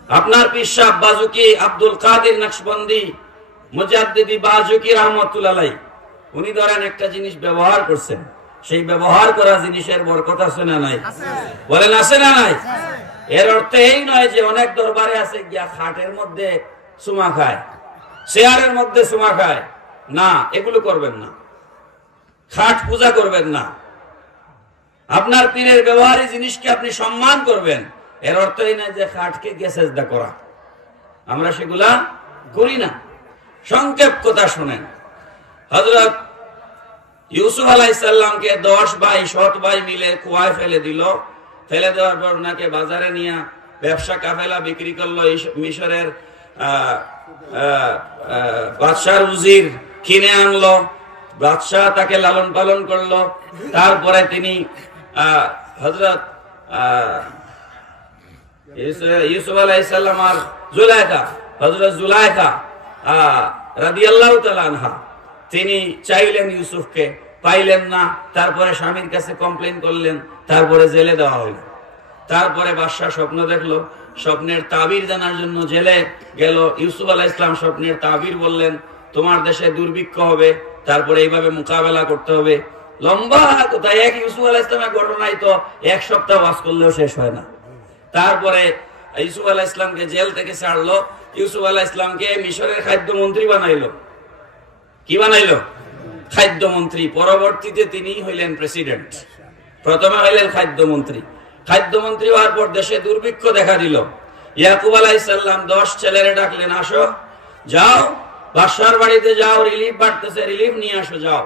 আপনার পীর সাহেব বাজুকি আব্দুল কাদের নকশবন্দি মুজাদ্দিদি বাজুকি রাহমাতুল্লাহ আলাইহি, উনি ধরেন একটা জিনিস ব্যবহার করছেন, সেই ব্যবহার করা জিনিসের বরকত আছে না নাই? বলেন আছে না নাই? এর অর্থ এই নয় যে অনেক দরবারে আছে গিয়া খাটের মধ্যে চুমা খায়, চেয়ারের মধ্যে চুমা খায়। না, এগুলো করবেন না। খাট পূজা করবেন না। আপনার পীরের ব্যবহারী জিনিসকে আপনি সম্মান করবেন। এর অর্থ এই নয় যে খাটকে গিয়ে সেজদা করা। আমরা সেগুলা করি না। সংক্ষেপ কথা শুনেন। হযরত ইউসুফ আলাইহিস সালামকে 10 ভাই সৎ ভাই মিলে কুয়ায় ফেলে দিল। ফেলে দেওয়ার পর ওনাকে বাজারে নিয়ে ব্যবসা কাফেলা বিক্রি করলো। মিশরের বাদশার উজির কিনে আনলো। বাদশাহ তাকে লালন পালন করলো। তারপরে তিনি হযরত ইউসুফ আলাইহিস সালাম আর জুলাইখা, হযরত জুলাইখা রাদিয়াল্লাহু তাআলা আনহা, তিনি চাইলেন ইউসুফকে, পাইলেন না। তারপরে স্বামীর কাছে কমপ্লেইন করলেন। তারপরে জেলে দেওয়া হইল। তারপরে বাদশাহ স্বপ্ন দেখলো, স্বপ্নের তাবির জানার জন্য জেলে গেল। ইউসুফ আলাইহিস সালাম স্বপ্নের তাবির বললেন, তোমার দেশে দুর্ভিক্ষ হবে, তারপরে এইভাবে মোকাবেলা করতে হবে। লম্বা কথা। এক ইউসুফ আলাইহিস সালামের ঘটনাই তো 1 সপ্তাহ ওয়াজ করলেও শেষ হয় না। তারপরে ইউসুফ আলাইহিস সালামকে জেল থেকে ছাড়লো। ইউসুফ আলাইহিস সালামকে মিশরের খাদ্যমন্ত্রী বানাইলো। কি বানাইলো? খাদ্যমন্ত্রী। পরবর্তীতে তিনি হইলেন প্রেসিডেন্ট। প্রথমে হইলেন খাদ্যমন্ত্রী। খাদ্যমন্ত্রী হওয়ার পর দেশে দুর্ভিক্ষ দেখা দিল। ইয়াকুব আলাইহিস সালাম 10 ছেলেরে ডাকলেন, আসো, যাও বাদশার বাড়িতে যাও, রিলিফ বাড়তেছে, রিলিফ নিয়ে আসো, যাও।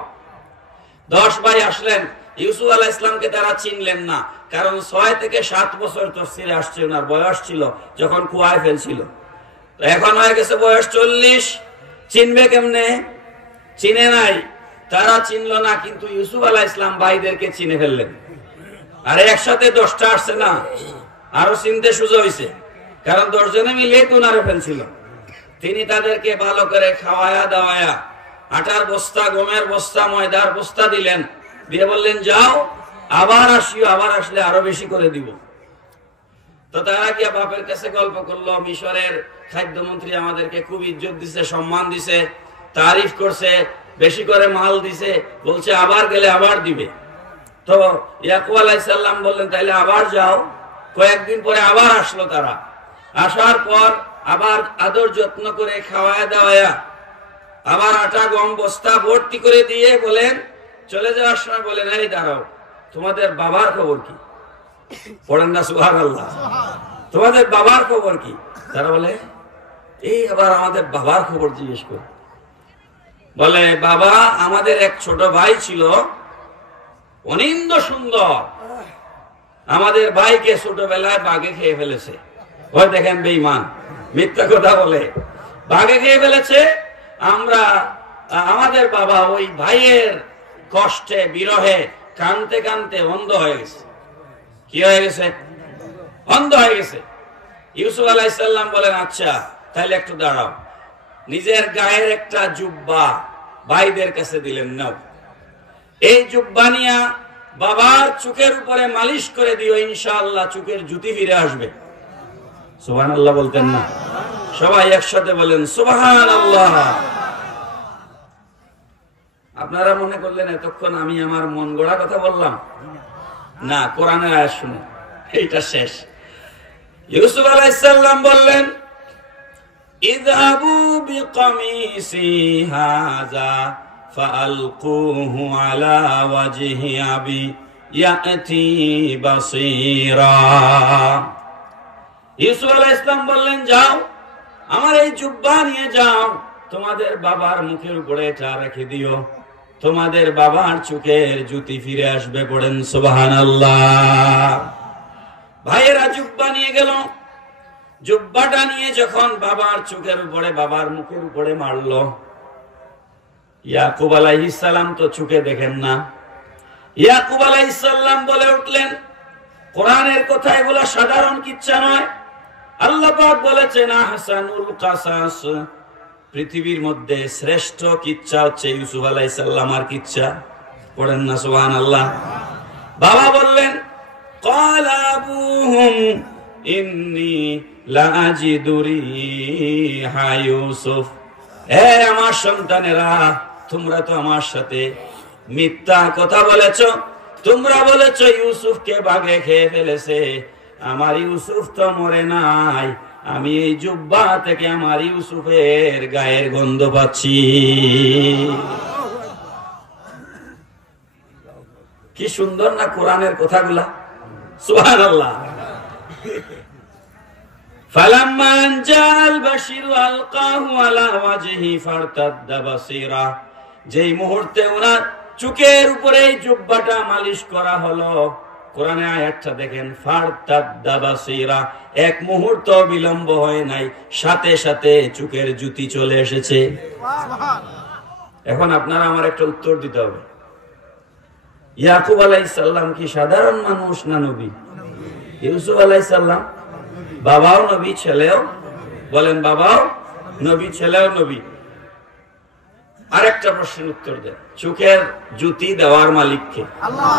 10 ভাই আসলেন। ইউসুফ আলাইহিস সালামকে তারা চিনলেন না, কারণ 6 থেকে 7 বছর তাফসীরে আসছে ওনার বয়স ছিল যখন কুয়ায় ফেলছিল। এখন হয়ে গেছে বয়স 40। চিনবে কেমনে? চিনে নাই। তারা চিনল না, কিন্তু ইউসুফ আলাইহিস সালাম ভাইদেরকে চিনে ফেললেন। আরে একসাথে 10টা আসছে না, আরো চিনতে সুযোগ হয়েছে, কারণ 10 জনে মিলে তো ওনারে ফেলছিল। তিনি তাদেরকে ভালো করে খাওয়ায়া দাওয়ায়া আটার বস্তা, গমের বস্তা, ময়দার বস্তা দিলেন। দিয়ে বললেন, যাও আবার আসিও, আবার আসলে আরো বেশি করে দিব। তো তারা গিয়া বাপের কাছে গল্প করলো, মিশরের খাদ্যমন্ত্রী আমাদেরকে খুব ইজ্জত দিছে, সম্মান দিছে, তারিফ করছে, বেশি করে মাল দিছে, বলছে আবার গেলে আবার দিবে। তো ইয়াকুব আলাইহিস সালাম বললেন, তাইলে আবার যাও। কয়েকদিন পরে আবার আসলো তারা। আসার পর আবার আদর যত্ন করে খাওয়ায়া দাওয়ায়া আবার আটা গম বস্তা ভর্তি করে দিয়ে বলেন, চলে যাওয়ার সময় বলেন, এই দাঁড়াও, তোমাদের বাবার খবর কি? পড়েন না সুবহানাল্লাহ? তোমাদের বাবার খবর কি? তারা বলে এই আবার আমাদের বাবার খবর জিজ্ঞেস করে। বলে বাবা, আমাদের এক ছোট ভাই ছিল, অনিন্দ সুন্দর, আমাদের ভাইকে ছোটবেলায় বাঘে খেয়ে ফেলেছে। ওই দেখেন বেঈমান, মিথ্যা কথা বলে, বাঘে খেয়ে ফেলেছে। আমাদের বাবা ওই ভাইয়ের কষ্টে বিরহে কানতে কানতে অন্ধ হয়ে গেছে। কি হয়ে গেছে? অন্ধ হয়ে গেছে। ইউসুফ আলাইহিস সালাম বলেন আচ্ছা তাহলে একটু দাঁড়াও, নিজের গায়ের একটা জুব্বা ভাইদের কাছে দিলেন, নাও এই জুব্বা নিয়া বাবার চোখের উপরে মালিশ করে দিও, ইনশাআল্লাহ চোখের জ্যোতি ফিরে আসবে। সুবহানাল্লাহ বলতেন না? সবাই একসাথে বলেন সুবহানাল্লাহ। আপনারা মনে করলেন এতক্ষণ আমি আমার মন গড়া কথা বললাম? না, কোরআনের আয়াত শুনে এইটা শেষ। ইউসুফ আলাইহিস সালাম বললেন ইযহাবু বিকামিসি হাযা ফাআলকুহু আলা ওয়াজহি আবি ইয়াতি বাসীরা। ইউসুফ আলাইহিস সালাম বললেন যাও, আমার এই জুব্বা নিয়ে যাও, তোমাদের বাবার মুখের উপরে এটা রেখে দিও, তোমাদের বাবার চোখের জ্যোতি ফিরে আসবে। পড়েন সুবহানাল্লাহ। ভাইয়েরা জুব্বা নিয়ে গেল, জুব্বাটা নিয়ে যখন বাবার চোখের উপরে বাবার মুখের উপরে মারলো, ইয়াকুব আলাইহিস সালাম তো চোখে দেখেন না। ইয়াকুব আলাইহিস সালাম বলে উঠলেন কোরআনের কথা এগুলা সাধারণ কিচ্ছা নয়, আল্লাহ পাক বলেছেন আহসানুল কাসাস, পৃথিবীর মধ্যে শ্রেষ্ঠ কিচ্ছা হচ্ছে ইউসুফ আলাইহিস সালামের কিচ্ছা। পড়েন না সুবহানাল্লাহ। বাবা বললেন ক্বালা আবুহুম ইন্নী লাআজিদু রিহা ইউসুফ, হে আমার সন্তানেরা, তোমরা তো আমার সাথে মিথ্যা কথা বলেছো, তোমরা বলেছো ইউসুফকে বাঘে খেয়ে ফেলেছে। আমার ইউসুফ তো মরে নাই, আমি এই জুব্বা থেকে আমার ইউসুফের গায়ের গন্ধ পাচ্ছি। কি সুন্দর না কোরআনের কথাগুলা, সুবহানাল্লাহ। ফালাম্মা আনজাল বাশিরু আলকাহু আলা ওয়াজহি ফারতাদ্দা বাসীরা, যেই মুহূর্তে ওনার চোখের উপরে এই জুব্বাটা মালিশ করা হলো, কোরআনে আয়াতটা দেখেন, ফারতাদ্দা বাসীরা, এক মুহূর্ত বিলম্ব হয় নাই, সাথে সাথে চোখের জ্যোতি চলে এসেছে। এখন আপনারা আমার একটা উত্তর দিতে হবে, ইয়াকুব আলাইহিস সালাম কি সাধারণ মানুষ না নবী? ইউসুফ আলাইহিস সালাম বাবাও নবী, ছেলেও, বলেন বাবাও নবী, ছেলেও নবী। আরেকটা প্রশ্নের উত্তর দেন, চোখের জ্যোতি দেওয়ার মালিক কে? আল্লাহ।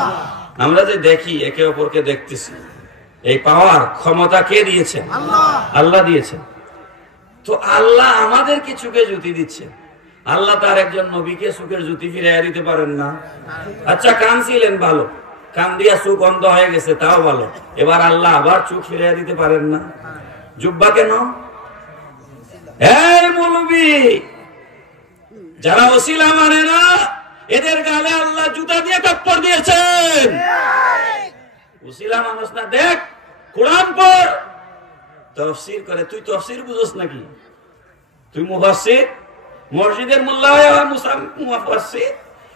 আমরা যে দেখি একে অপরকে দেখতেছি, এই পাওয়ার ক্ষমতা কে দিয়েছেন? আল্লাহ দিয়েছেন। তো আল্লাহ আমাদেরকে চোখে জ্যোতি দিচ্ছে, আল্লাহ তার একজন নবীকে চোখের জ্যোতি ফিরাইয়া দিতে পারেন না? আচ্ছা কান ছিলেন ভালো, কান দিয়া চোখ অন্ধ হয়ে গেছে, তাও ভালো, এবার আল্লাহ আবার চোখ ফিরাইয়া দিতে পারেন না? জুব্বা কেন? এই মৌলবী যারা ওসিলা মানে না, এদের গালে আল্লাহ জুতা দিয়ে থাপ্পড় দিয়েছেন। ওসিলা মানুষ না, দেখ কোরআন পড়, তাফসীর করে। তুই তাফসীর বুঝোস নাকি? তুই মুফাসসির, মসজিদের মোল্লা হয়ে মুফাসসির?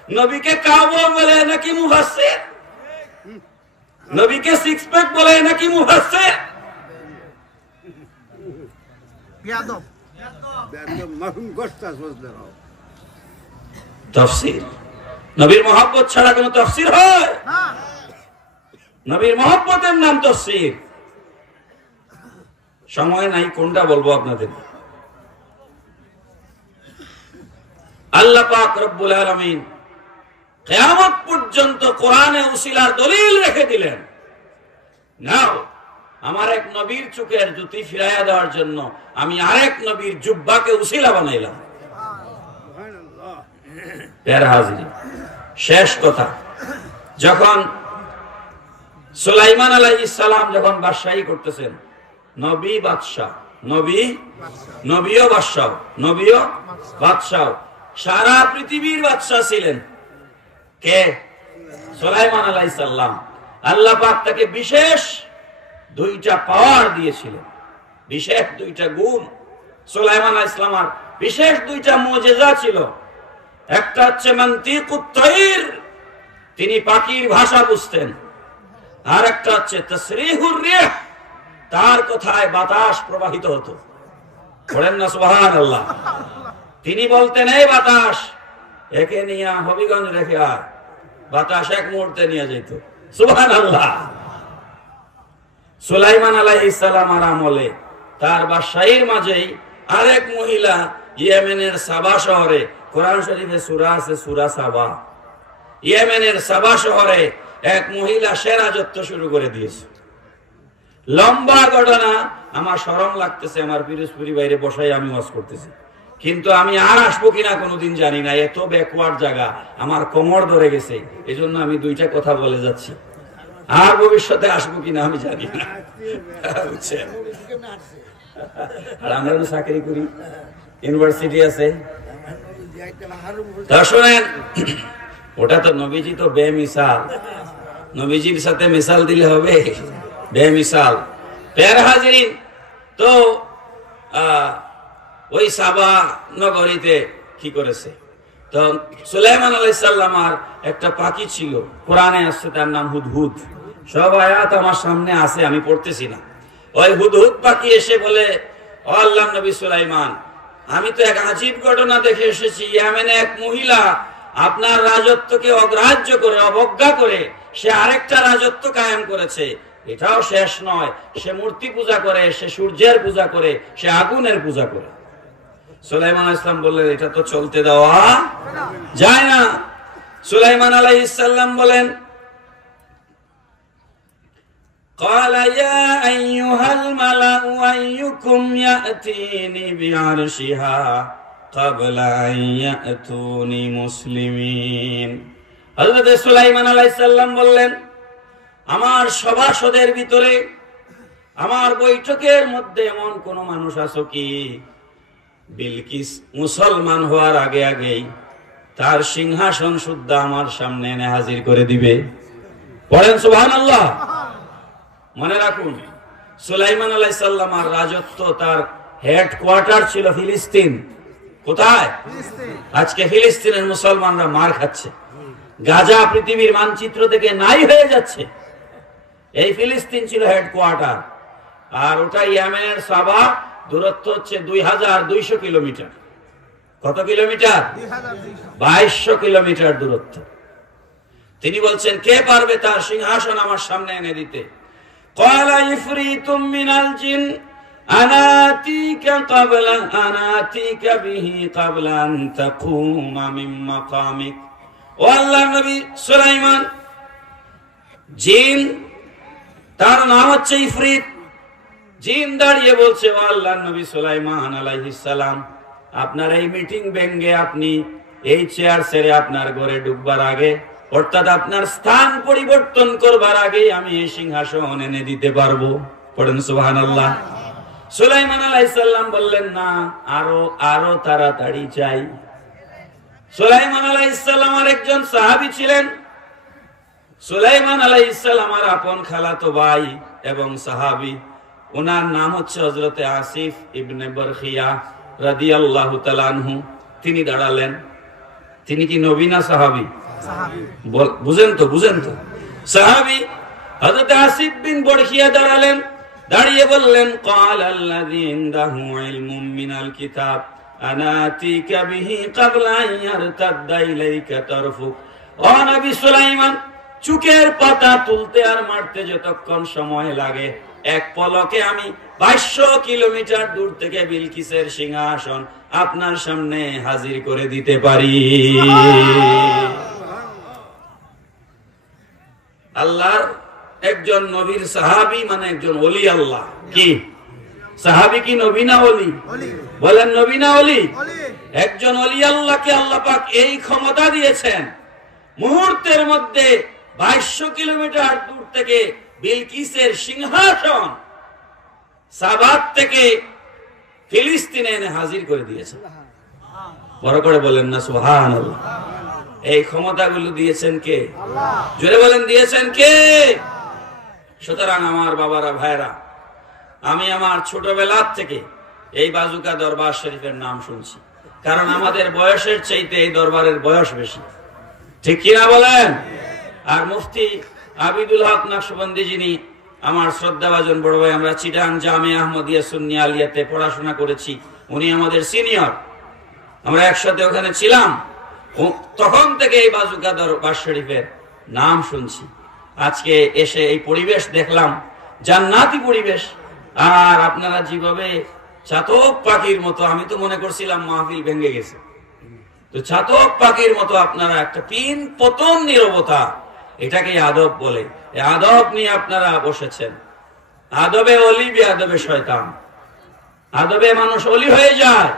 নবীকে কাবর বলে নাকি মুফাসসির? নবীকে সিক্স প্যাক বলে নাকি মুফাসসির? তাফসীর, নবীর মহব্বত ছাড়া কোন তাফসীর হয়? নবীর মহব্বতের নাম তাফসীর। সময় নাই কোনটা বলবো আপনাদের। আল্লাহ পাক রব্বুল আলামিন কিয়ামত পর্যন্ত কোরআনে উসিলার দলিল রেখে দিলেন। নাও আমার এক নবীর চোখের জ্যোতি ফিরাইয়া দেওয়ার জন্য আমি আরেক নবীর জুব্বাকে উসিলা বানাইলাম। প্যারা হাজিরি, শেষ কথা, যখন সুলাইমান আলাইহিস সালাম যখন বাদশাহী করতেছেন, নবী বাদশাহ, নবীও বাদশাহ, নবীও বাদশাহ, সারা পৃথিবীর বাদশাহ ছিলেন কে? সুলাইমান আলাইহিস সালাম। আল্লাহ পাক তাকে বিশেষ দুইটা পাওয়ার দিয়েছিলেন, বিশেষ দুইটা গুণ। সুলাইমান আলাইহিস সালামের বিশেষ দুইটা মুজিজা ছিল। একটা হচ্ছে মানতিকুত তাইর, তিনি পাখির ভাষা বুঝতেন। আর একটা হচ্ছে তাসরিহুর রিহ, তার কথায় বাতাস প্রবাহিত হতো। বলেন না সুবহানাল্লাহ। তিনি বলতেন, এই বাতাস একে নিয়ে হবিগঞ্জ রেখে আয়, বাতাস এক মুহূর্তে নিয়ে যেত। সুবহানাল্লাহ। সুলাইমান আলাইহিস সালামের আমলে তার বাদশাহীর মাঝেই আরেক মহিলা ইয়েমেনের সাবা শহরে, কোরআন শরীফে সূরা আছে সূরা সাবা, ইয়েমেনের সাবা শহরে এক মহিলা সে রাজত্ব শুরু করে দিয়েছে। লম্বা ঘটনা, আমার শরম লাগতেছে, আমার পিরোজপুরি বাইরে বসাই আমি ওয়াজ করতেছি, কিন্তু আমি আর আসবো কিনা কোনোদিন জানি না। এত ব্যাকওয়ার্ড জায়গা, আমার কোমর ধরে গেছে, এই জন্য আমি দুইটা কথা বলে যাচ্ছি। আর ভবিষ্যতে আসবো কিনা আমি জানি না, বুঝছেন? আর আমরা চাকরি করি, ইউনিভার্সিটি আছে। তা শোনেন, ওটা তো নবীজি তো বেমিসাল, নবীজির সাথে মিসাল দিলে হবে? বেমিসাল। প্যারা হাজিরিন, তো ওই সাবা নগরীতে কি করেছে, তো সুলাইমান আলাইহিস সালামের একটা পাখি ছিল, কোরআনে আসছে, তার নাম হুদহুদ। সব আয়াত আমার সামনে আছে, আমি পড়তেছি না। ওই হুদহুদ পাখি এসে বলে, ও আল্লাহর নবী সুলাইমান, আমি তো এক আজীব ঘটনা দেখে এসেছি। ইয়েমেনে এক মহিলা আপনার রাজত্বকে অগ্রাহ্য করে, অবজ্ঞা করে সে আরেকটা রাজত্ব কায়েম করেছে। এটাও শেষ নয়, সে মূর্তি পূজা করে, সে সূর্যের পূজা করে, সে আগুনের পূজা করে। সুলাইমান আলাইহিস সালাম বললেন, এটা তো চলতে দেওয়া যায় না। সুলাইমান আলাইহিস সালাম বলেন, قال يا أيها الملأ أيكم يأتيني بعرشها قبل أن يأتوني مسلمين। হযরত সুলাইমান আলাইহিস সালাম বললেন, আমার সভাসদের ভিতরে, আমার বৈঠকের মধ্যে এমন কোন মানুষ আছো কি বিলকিস মুসলমান হওয়ার আগে আগেই তার সিংহাসন শুদ্ধ আমার সামনে এনে হাজির করে দিবে? পড়েন সুবহানাল্লাহ। মনে রাখুন, সুলাইমান আলাইহিস সালামের রাজত্ব, তার হেডকোয়ার্টার ছিল ফিলিস্তিন। কোথায়? আজকে ফিলিস্তিনের মুসলমানরা মার খাচ্ছে, গাজা পৃথিবীর মানচিত্র থেকে নাই হয়ে যাচ্ছে। এই ফিলিস্তিন ছিল হেডকোয়ার্টার, আর ওটা ইয়েমেনের সাবা, দূরত্ব হচ্ছে 2200 কিলোমিটার। কত কিলোমিটার? 2200 কিলোমিটার দূরত্ব। তিনি বলছেন, কে পারবে তার সিংহাসন আমার সামনে এনে দিতে? قال عفريت من الجن أنا آتيك به قبل أن تقوم من مقامك। ও আল্লাহর নবী সুলাইমান, জিন, তার নাম হচ্ছে ইফরিত। জিন দাঁড়িয়ে বলছে, ও আল্লাহর নবী সুলাইমান আলাইহিস সালাম, আপনার এই মিটিং ভেঙে আপনি এই চেয়ার ছেড়ে আপনার ঘরে ঢুকবার আগে, অর্থাৎ আপনার স্থান পরিবর্তন করবার আগে আমি এই সিংহাসন এনে দিতে পারবো। পড়েন সুবহানাল্লাহ। সুলাইমান আলাইহিস সালাম বললেন, না, আরো তাড়াতাড়ি চাই। সুলাইমান আলাইহিস সালামের একজন সাহাবী ছিলেন, সুলাইমান আলাইহিস সালামের আপন খালাতো ভাই এবং সাহাবী, ওনার নাম হচ্ছে হযরত আসিফ ইবনে বরখিয়া রাদিয়াল্লাহু তাআলা আনহু। তিনি দাঁড়ালেন। তিনি কি নবী না সাহাবী? বুঝেন তো সাহাবী। হযরত আসিফ বিন বরখিয়া দাঁড়ালেন, দাঁড়িয়ে বললেন, ক্বালাল্লাযী ইনদাহু ইলমুম মিনাল কিতাব আনা আতিকা বিহি ক্বাবলা আন ইয়ারতাদ্দা ইলাইকা তারফুক। ও নবী সুলাইমান, চুকের পাতা তুলতে আর মারতে যতক্ষণ সময় লাগে, এক পলকে আমি 2200 কিলোমিটার দূর থেকে বিলকিসের সিংহাসন আপনার সামনে হাজির করে দিতে পারি। আল্লাহর একজন নবীর সাহাবী মানে একজন ওলি আল্লাহ। কি সাহাবী কি নবী না ওলি? বলেন নবী না ওলি? একজন ওলি আল্লাহকে আল্লাহ পাক এই ক্ষমতা দিয়েছেন, মুহূর্তের মধ্যে 2200 কিলোমিটার দূর থেকে বিলকিসের সিংহাসন সাবাত থেকে ফিলিস্তিনে এনে হাজির করে দিয়েছেন। বড় করে বলেন না সুবহানাল্লাহ। এই ক্ষমতাগুলো দিয়েছেন কে? জোরে বলেন, দিয়েছেন কে? সুতরাং আমার বাবারা, ভাইরা, আমি আমার ছোটবেলার থেকে এই বাজুকা দরবার শরীফের নাম শুনছি, কারণ আমাদের বয়সের চাইতে এই দরবারের বয়স বেশি, ঠিক কিনা বলেন? আর মুফতি আবিদুল হক নকশবন্দি, যিনি আমার শ্রদ্ধাভাজন বড় ভাই, আমরা চিটাং জামিয়া আহমদিয়া সুন্নিয়া আলিয়াতে পড়াশোনা করেছি, উনি আমাদের সিনিয়র, আমরা একসাথে ওখানে ছিলাম। তখন থেকে এই বাজুকা দরবার শরীফের নাম শুনছি। আজকে এসে এই পরিবেশ দেখলাম, জান্নাতি পরিবেশ। আর আপনারা যেভাবে চাতক পাখির মতো, আমি তো মনে করছিলাম মাহফিল ভেঙে গেছে, তো চাতক পাখির মতো আপনারা একটা পিন পতন নীরবতা, এটাকে আদব বলে। এই আদব নিয়ে আপনারা বসেছেন। আদবে অলি, বেআদবে শয়তান। আদবে মানুষ অলি হয়ে যায়,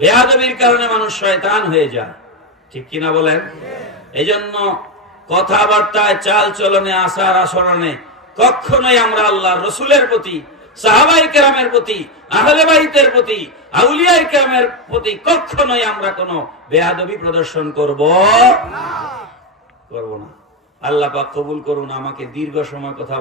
বেআদবির কারণে মানুষ শয়তান হয়ে যায়, ঠিক কিনা বলেন? এই জন্য কথাবার্তায়, চাল চলনে, আচার আচরণে কখনোই আমরা আল্লাহ রসুলের প্রতি, সাহাবায়ে কেরামের প্রতি, আহলে বাইতের প্রতি, আউলিয়ায়ে কেরামের প্রতি কখনোই আমরা কোনো বেয়াদবি প্রদর্শন করব না। আল্লাহ পাক কবুল করুন। আমাকে দীর্ঘ সময় কথা